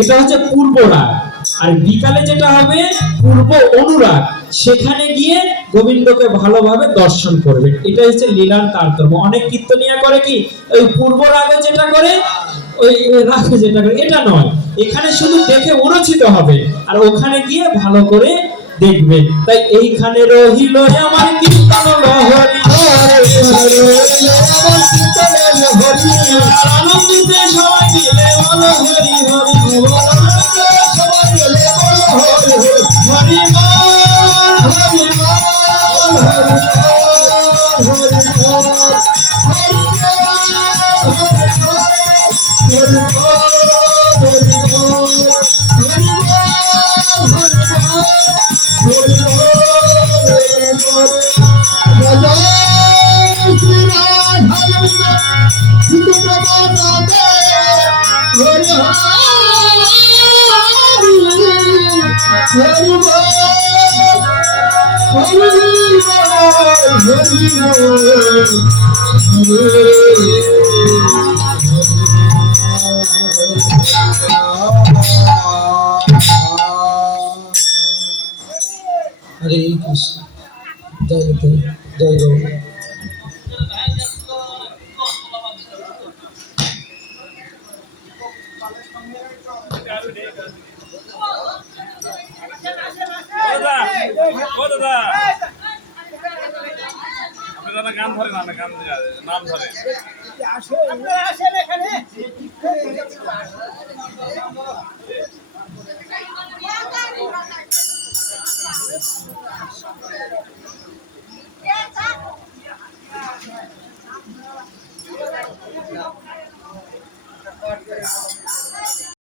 এটা হচ্ছে পূর্ব রাগ। আর বিকালে যেটা হবে পূর্ব অনুরাগ, সেখানে গিয়ে গোবিন্দকে ভালোভাবে দর্শন করবে। এটা হচ্ছে লীলার তারতম্য। অনেক কীর্তনিয়া করে কি ওই পূর্ব রাগে যেটা করে, ওই রাগে যেটা করে, এটা নয়। এখানে শুধু দেখে মূর্ছিত হবে, আর ওখানে গিয়ে ভালো করে দেখবে। তাই এইখানে রহিল আমার কীর্তন লহরী, আনন্দিতে সবাই মিলে বলো হরি হরি, হরি হরে কৃষ্ণ। জয় জয় জয় গৌর। গান ধরে না গান নাম ধরে আসেন এখানে Thank you.